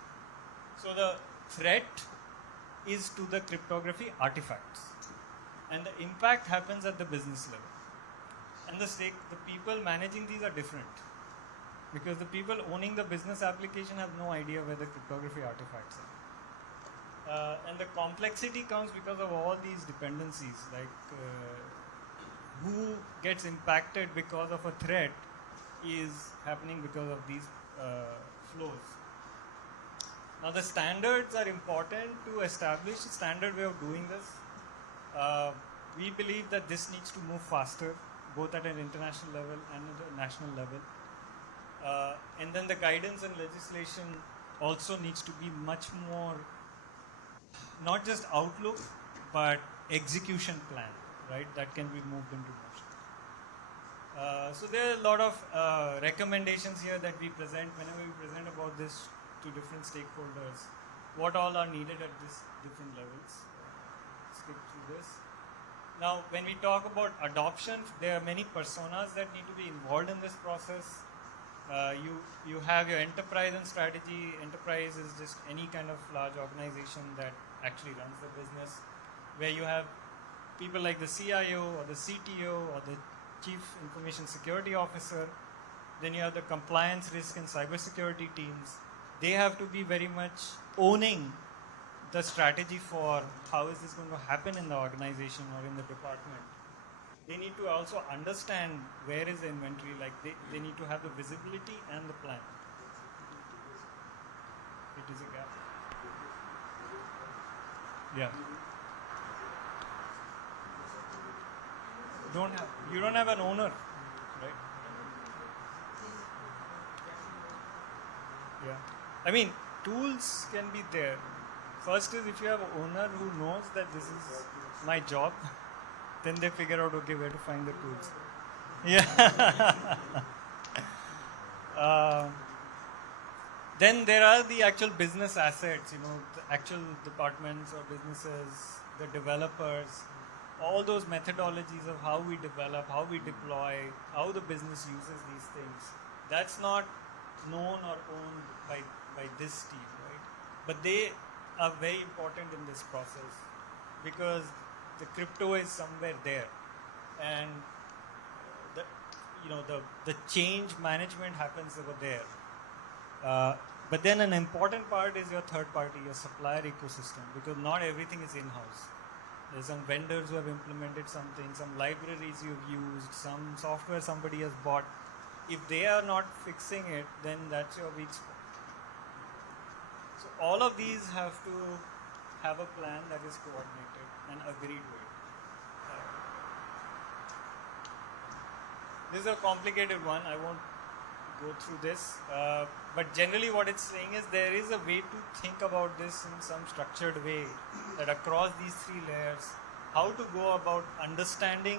So the threat is to the cryptography artifacts, and the impact happens at the business level. And the people managing these are different, because the people owning the business application have no idea where the cryptography artifacts are. And the complexity comes because of all these dependencies, like who gets impacted because of a threat is happening because of these flows. Now the standards are important to establish a standard way of doing this. we believe that this needs to move faster, both at an international level and at a national level. And then the guidance and legislation also needs to be much more, not just outlook, but execution plan, right? That can be moved into motion. So there are a lot of recommendations here that we present whenever we present about this to different stakeholders. What all are needed at this different levels. Skip through this. Now, when we talk about adoption, there are many personas that need to be involved in this process. You have your enterprise and strategy. Enterprise is just any kind of large organization that actually runs the business, where you have people like the CIO or the CTO or the Chief Information Security Officer. Then you have the compliance, risk, and cybersecurity teams. They have to be very much owning the strategy for how is this going to happen in the organization or in the department. They need to also understand where is the inventory, like they need to have the visibility and the plan. It is a gap. Yeah. You don't have an owner, right? Yeah. I mean, tools can be there. First is if you have an owner who knows that this is my job, then they figure out, okay, where to find the tools. Yeah. Then there are the actual business assets, the actual departments or businesses, the developers, all those methodologies of how we develop, how we deploy, how the business uses these things. That's not known or owned by this team, right? But they are very important in this process because the crypto is somewhere there, and the change management happens over there. But then an important part is your third party, your supplier ecosystem, because not everything is in-house. There's some vendors who have implemented something, some libraries you've used, some software somebody has bought. If they are not fixing it, then that's your weak spot. So all of these have to have a plan that is coordinated and agreed with. This is a complicated one. I won't go through this. But generally what it's saying is there is a way to think about this in some structured way, that across these three layers, how to go about understanding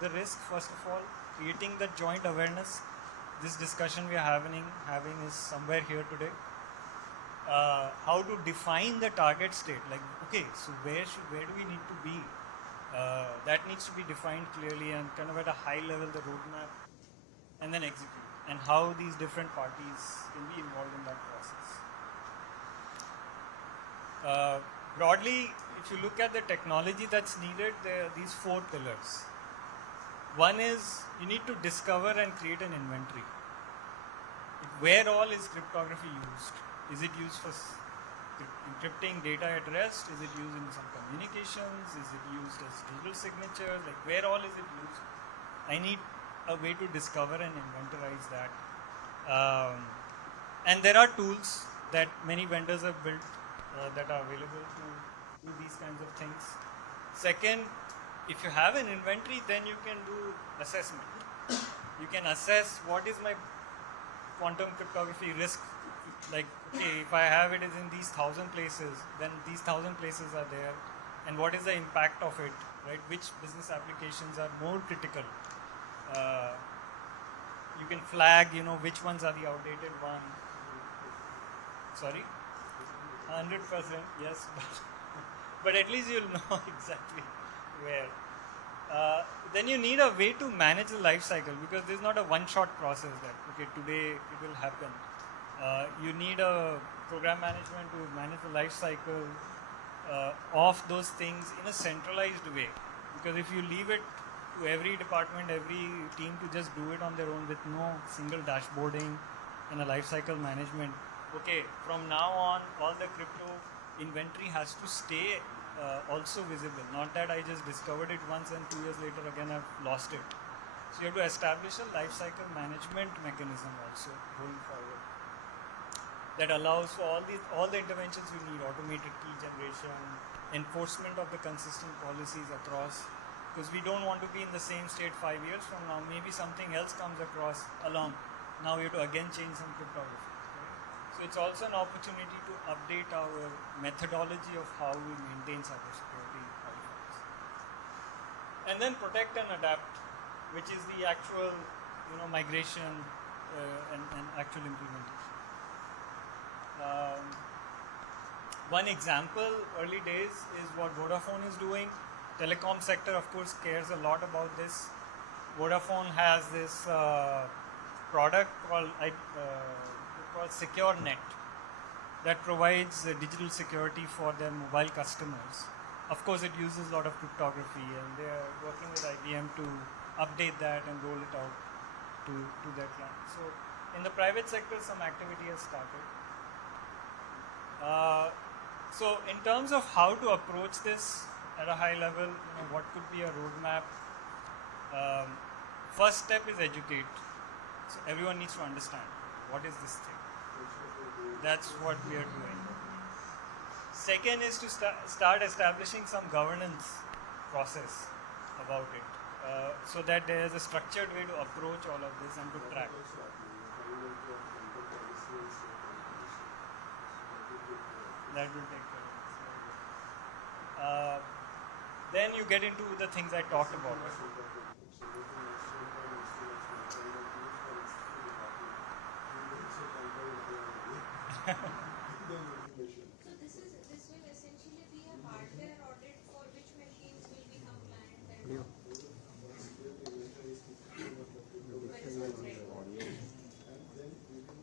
the risk, first of all, creating the joint awareness. This discussion we are having is somewhere here today. How to define the target state, like, okay, so where do we need to be? That needs to be defined clearly and kind of at a high level, the roadmap, and then execute, and how these different parties can be involved in that process. Broadly, if you look at the technology that's needed, there are these 4 pillars. One is you need to discover and create an inventory. Where all is cryptography used? Is it used for encrypting data at rest? Is it used in some communications? Is it used as digital signatures? Like, where all is it used? I need a way to discover and inventorize that. And there are tools that many vendors have built that are available to do these kinds of things. Second, if you have an inventory, then you can do assessment. You can assess what is my quantum cryptography risk. Like, okay, if I have it is in these 1,000 places, then these 1,000 places are there, and what is the impact of it, right? Which business applications are more critical? You can flag, which ones are the outdated one. Sorry? 100%, yes, but at least you'll know exactly where. Then you need a way to manage the life cycle, because there's not a one-shot process that, okay, today it will happen. You need a program management to manage the life cycle of those things in a centralized way. Because if you leave it to every department, every team to just do it on their own with no single dashboarding and a life cycle management, okay, from now on, all the crypto inventory has to stay also visible. Not that I just discovered it once and 2 years later again I've lost it. So you have to establish a life cycle management mechanism also going forward that allows for all the interventions we need: automated key generation, enforcement of the consistent policies across because we don't want to be in the same state 5 years from now. Maybe something else comes across along. Now we have to again change some cryptography. Right? So it's also an opportunity to update our methodology of how we maintain cybersecurity artifacts. And then protect and adapt, which is the actual migration and actual implementation. One example, early days, is what Vodafone is doing. Telecom sector, of course, cares a lot about this. Vodafone has this product called SecureNet that provides digital security for their mobile customers. Of course, it uses a lot of cryptography, and they are working with IBM to update that and roll it out to their clients. So, in the private sector, some activity has started. So, in terms of how to approach this at a high level, what could be a roadmap? First step is educate. So everyone needs to understand what is this thing. That's what we are doing. Second is to start establishing some governance process about it, so that there is a structured way to approach all of this and to track. That will take care. Then you get into the things I talked about. So this will essentially be a hardware audit for which machines will be compliant and where is the threat? And then we will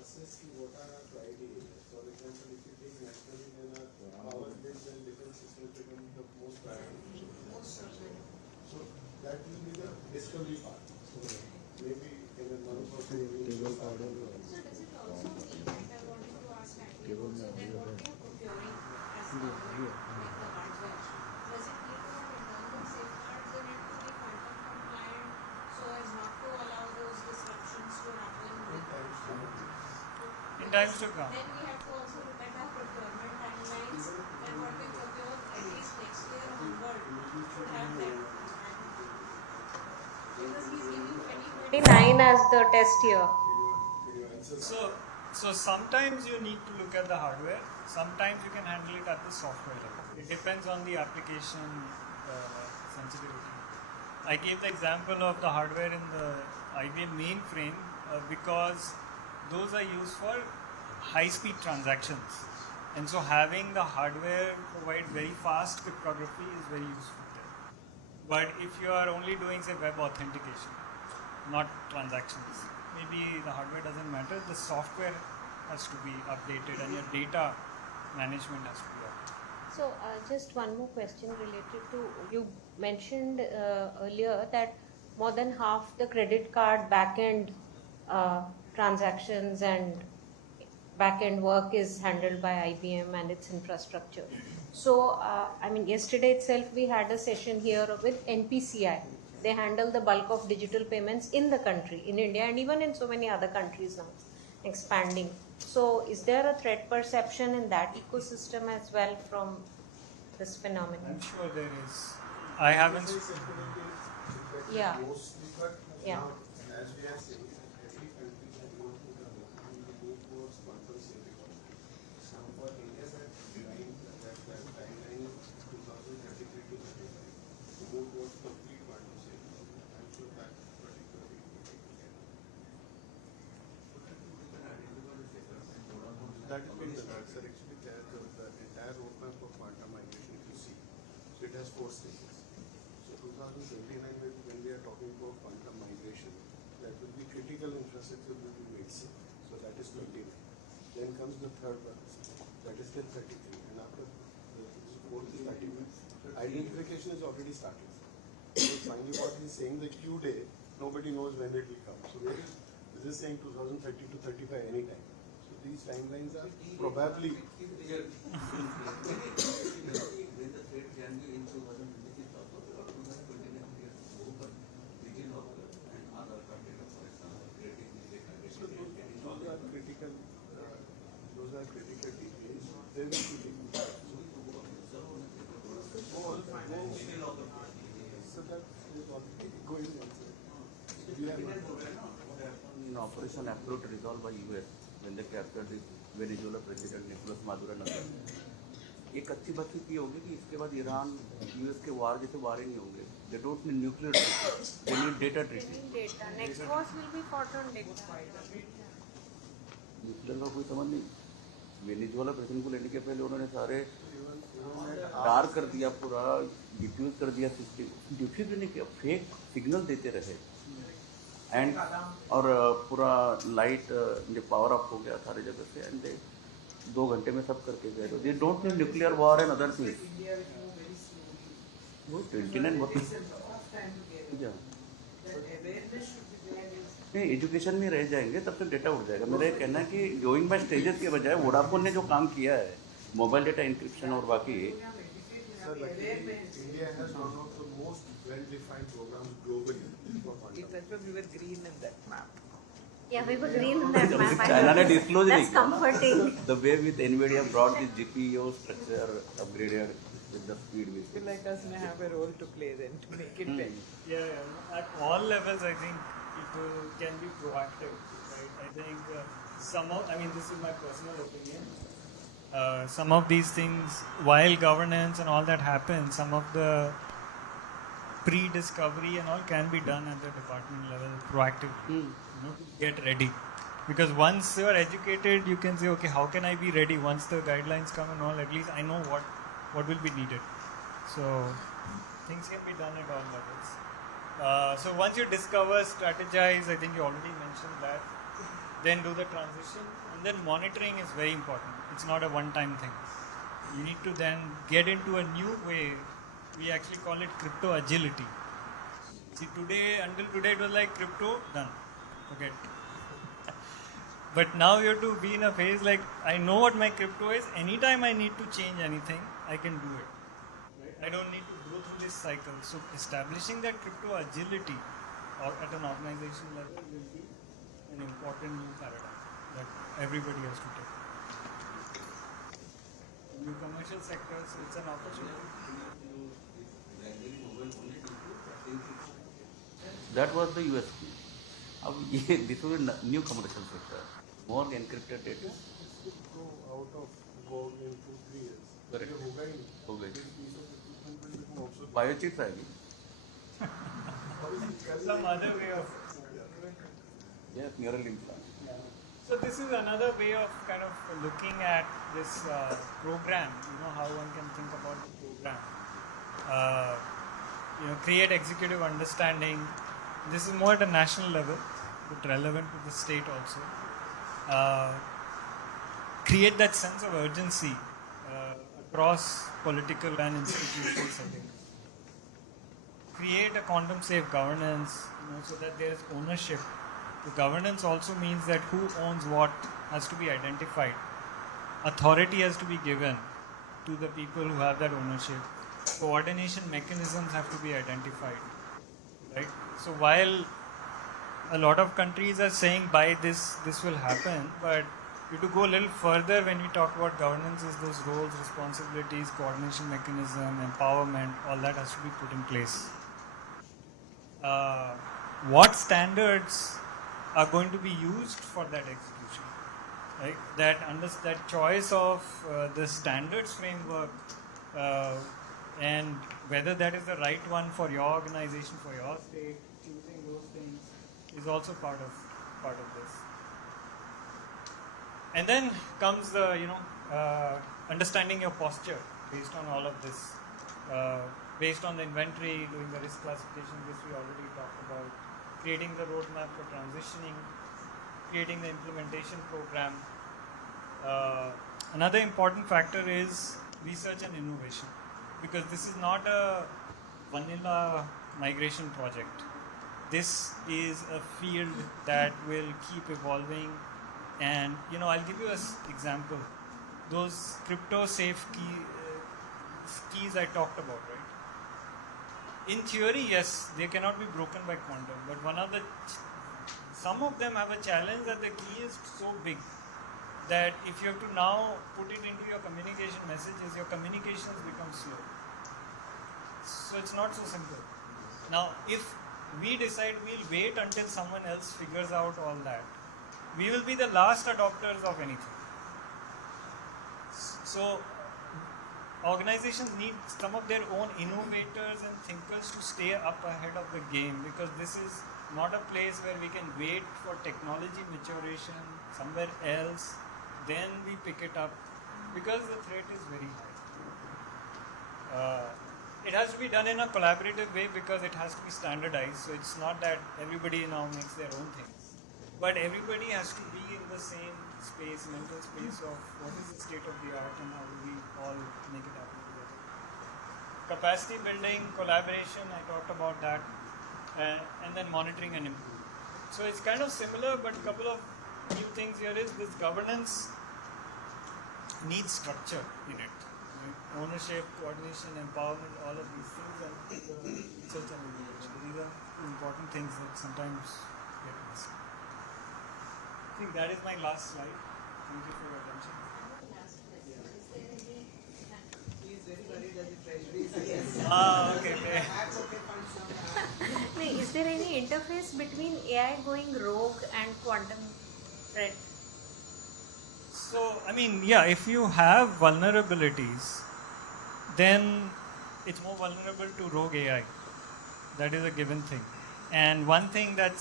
assess what are our criteria. For example, if you take nationally, then our power grids and defense systems become the most priority. So that will be the discovery part. So maybe in a month or two, we will start. So does it also mean that I wanted to ask actually also then what we are procuring as government, like the hardware, does it need to have internal safeguards in it to be quantum compliant so as not to allow those disruptions to happen? In times to come. Then we have to also look at our procurement timelines and what we procure at least next year onward should have that. Because he's giving 2029 as the test year. So sometimes you need to look at the hardware. Sometimes you can handle it at the software level. It depends on the application sensitivity. I gave the example of the hardware in the IBM mainframe because those are used for high-speed transactions. And so having the hardware provide very fast cryptography is very useful there. But if you are only doing, say, web authentication, not transactions, maybe the hardware doesn't matter, the software has to be updated and your data management has to be updated. So just one more question related to, you mentioned earlier that more than half the credit card back-end transactions and back-end work is handled by IBM and its infrastructure. So, I mean, yesterday itself we had a session here with NPCI. They handle the bulk of digital payments in the country, in India and even in so many other countries now, expanding. So, is there a threat perception in that ecosystem as well from this phenomenon? I'm sure there is. I haven't. Yeah. Mostly, but Yeah. now, as we are saying, every country has moved to the move towards quantum security. Some for India that timeline 2033 to 35 to move towards complete quantum security. I'm sure that particularly will be taken care of. That is being developed, sir. Actually, the entire roadmap of quantum migration, if you see, so it has 4 stages. So 2029, when we are talking about quantum migration, that will be critical infrastructure will be made safe. So that is 29. Then comes the third one, that is till 33. And after the fourth is 31. Identification is already started. So finally what he is saying, the Q day, nobody knows when it will come. So where is this saying 2030 to 35 anytime? So these timelines are probably those are critical details. They will be taken. In Operation Absolute Resolve by US, when they captured the Venezuela President Nicolas Maduro, एक अच्छी बात ये होगी कि इसके बाद Iran US के वार जैसे वार ही नहीं होंगे. They don't need nuclear treaty. They need data treaty. Data. Next wars will be fought on data. Nuclear का कोई समझ नहीं. वेनेजुएला प्रेसिडेंट को लेने के पहले उन्होंने सारे डार्क कर दिया, पूरा डिफ्यूज कर दिया सिस्टम. डिफ्यूज नहीं किया, फेक सिग्नल देते रहे एंड और पूरा लाइट पावर अप हो गया सारे जगह से एंड 2 घंटे में सब करके गए. They don't need nuclear war and other things. वो 29 नहीं, एजुकेशन में रह जाएंगे तब तक डेटा उड़ जाएगा. मेरा ये कहना है कि गोइंग बाय स्टेजेस के बजाय वोडाफोन ने जो काम किया है मोबाइल डेटा इंक्रिप्शन और बाकी. Sir, luckily, India has one of the most well-defined programs globally for quantum. That's why we were green in that map. Yeah, we were green in that map. China ने disclose नहीं That's किया ना. comforting. The way with NVIDIA brought the GPU structure upgraded with the speed with People like us may have a role to play then to make it better. Yeah, at all levels, I think people can be proactive, right? I think this is my personal opinion. Some of these things, while governance and all that happens, some of the pre-discovery and all can be done at the department level proactively, to get ready. Because once you are educated, you can say, okay, how can I be ready? Once the guidelines come and all, at least I know what will be needed. So things can be done at all levels. So once you discover, strategize, I think you already mentioned that, then do the transition, and then monitoring is very important. It's not a one-time thing. You need to then get into a new way. We actually call it crypto agility. See, until today it was like crypto, done, forget. But now you have to be in a phase like, I know what my crypto is, anytime I need to change anything, I can do it. Right? I don't need to go through this cycle. So establishing that crypto agility or at an organization level will be an important new paradigm that everybody has to take. New commercial sectors, it's an opportunity. That was the USP. अब ये this was a new commercial sector, more encrypted data. This could go out of vogue in 2-3 years. Correct. ये होगा ही नहीं. हो गई. This piece of equipment will become obsolete. बायोचिप्स आएगी. Some other way of. Yes, neural implant. So this is another way of kind of looking at this program. How one can think about the program. Create executive understanding. This is more at a national level, but relevant to the state also. Create that sense of urgency across political and institutional settings. Create a quantum safe governance, so that there is ownership. The governance also means that who owns what has to be identified. Authority has to be given to the people who have that ownership. Coordination mechanisms have to be identified. Right? So while a lot of countries are saying by this will happen, but to go a little further when we talk about governance is those roles, responsibilities, coordination mechanism, empowerment, all that has to be put in place. What standards are going to be used for that execution? Right? That choice of the standards framework and whether that is the right one for your organization, for your state, choosing those things is also part of this. And then comes the understanding your posture based on all of this, based on the inventory, doing the risk classification, which we already talked about, creating the roadmap for transitioning, creating the implementation program. Another important factor is research and innovation, because this is not a vanilla migration project. This is a field that will keep evolving, and I'll give you an example. Those crypto safe keys I talked about, right? In theory, yes, they cannot be broken by quantum, but some of them have a challenge that the key is so big that if you have to now put it into your communication messages, your communications become slow. So it's not so simple. Now, if we decide we'll wait until someone else figures out all that, we will be the last adopters of anything. So organizations need some of their own innovators and thinkers to stay up ahead of the game, because this is not a place where we can wait for technology maturation somewhere else, then we pick it up, because the threat is very high. It has to be done in a collaborative way because it has to be standardized, so it's not that everybody now makes their own things, but everybody has to be in the same space, mental space of what is the state of the art and how do we all make it happen together. Capacity building, collaboration, I talked about that, and then monitoring and improving. So it's kind of similar, but a couple of new things here is this governance needs structure in it. Ownership, coordination, empowerment, all of these things, and research and innovation. These are important things that sometimes get missed. I think that is my last slide. Thank you for your attention. He is very worried that the treasury is Okay. That's okay, fine, some. No, is there any interface between AI going rogue and quantum threat? So, I mean, yeah, if you have vulnerabilities, then it's more vulnerable to rogue AI. That is a given thing. And one thing that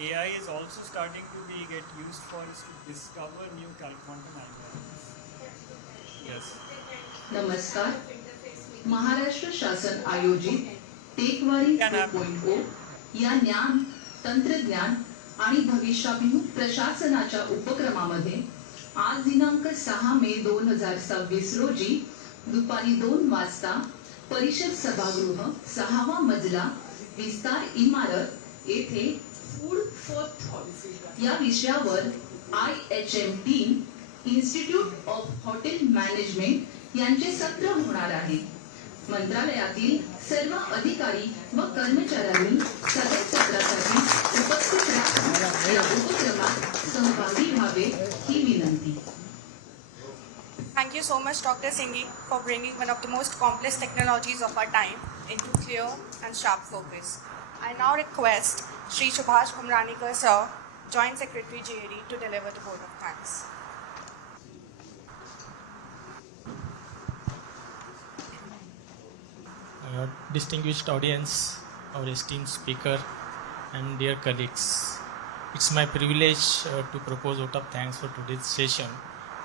AI is also starting to get used for is to discover new quantum algorithms. Yes. नमस्कार. महाराष्ट्र शासन आयोजित टेकवारी 2.0 या ज्ञान, तंत्रज्ञान आणि भविष्याभिमुख प्रशासनाच्या उपक्रमामध्ये आज दिनांक 6 मे 2026 रोजी दुपारी 2 वाजता परिषद सभागृह 6वा मजला विस्तार इमारत येथे फूड फॉर थॉट या विषयावर IHM team institute of hotel management यांचे सत्र होणार आहे. मंत्रालयातील सर्व अधिकारी व कर्मचाऱ्यांनी सदर सत्रासाठी उपस्थित राहून या उपक्रमात सहभागी व्हावे ही विनंती. Thank you so much, Dr. Singhi, for bringing one of the most complex technologies of our time into clear and sharp focus. I now request Shri Subhash Bhamranikar Sir, Joint Secretary GAD, to deliver the vote of thanks. Distinguished audience, our esteemed speaker, and dear colleagues, it's my privilege to propose vote of thanks for today's session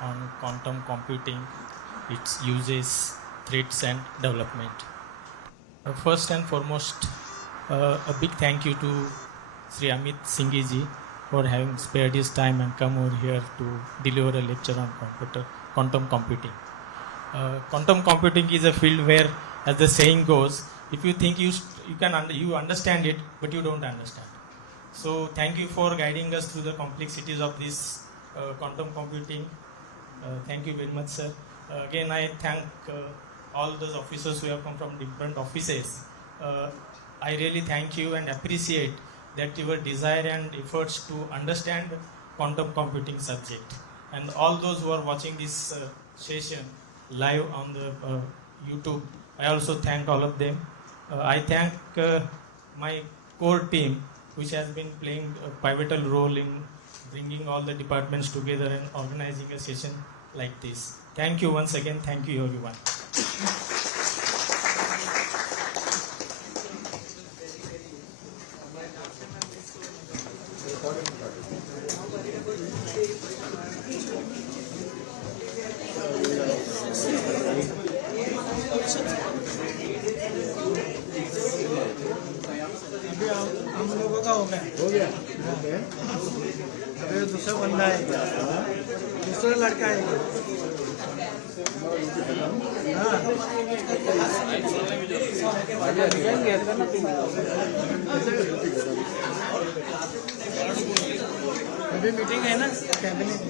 on quantum computing, its uses, threats, and development. First and foremost, a big thank you to Sri Amit Singhi ji for having spared his time and come over here to deliver a lecture on quantum computing. Quantum computing is a field where, as the saying goes, if you think you understand it, but you don't understand. So thank you for guiding us through the complexities of this quantum computing. Thank you very much, sir. Again, I thank all those officers who have come from different offices. I really thank you and appreciate that your desire and efforts to understand quantum computing subject. And all those who are watching this session live on the YouTube, I also thank all of them. I thank my core team, which has been playing a pivotal role in bringing all the departments together and organizing a session like this. Thank you once again. Thank you, everyone. हम लोगों का हो गया अभी दूसरा बंदा है, दूसरा लड़का है. हाँ अभी मीटिंग है ना कैबिनेट.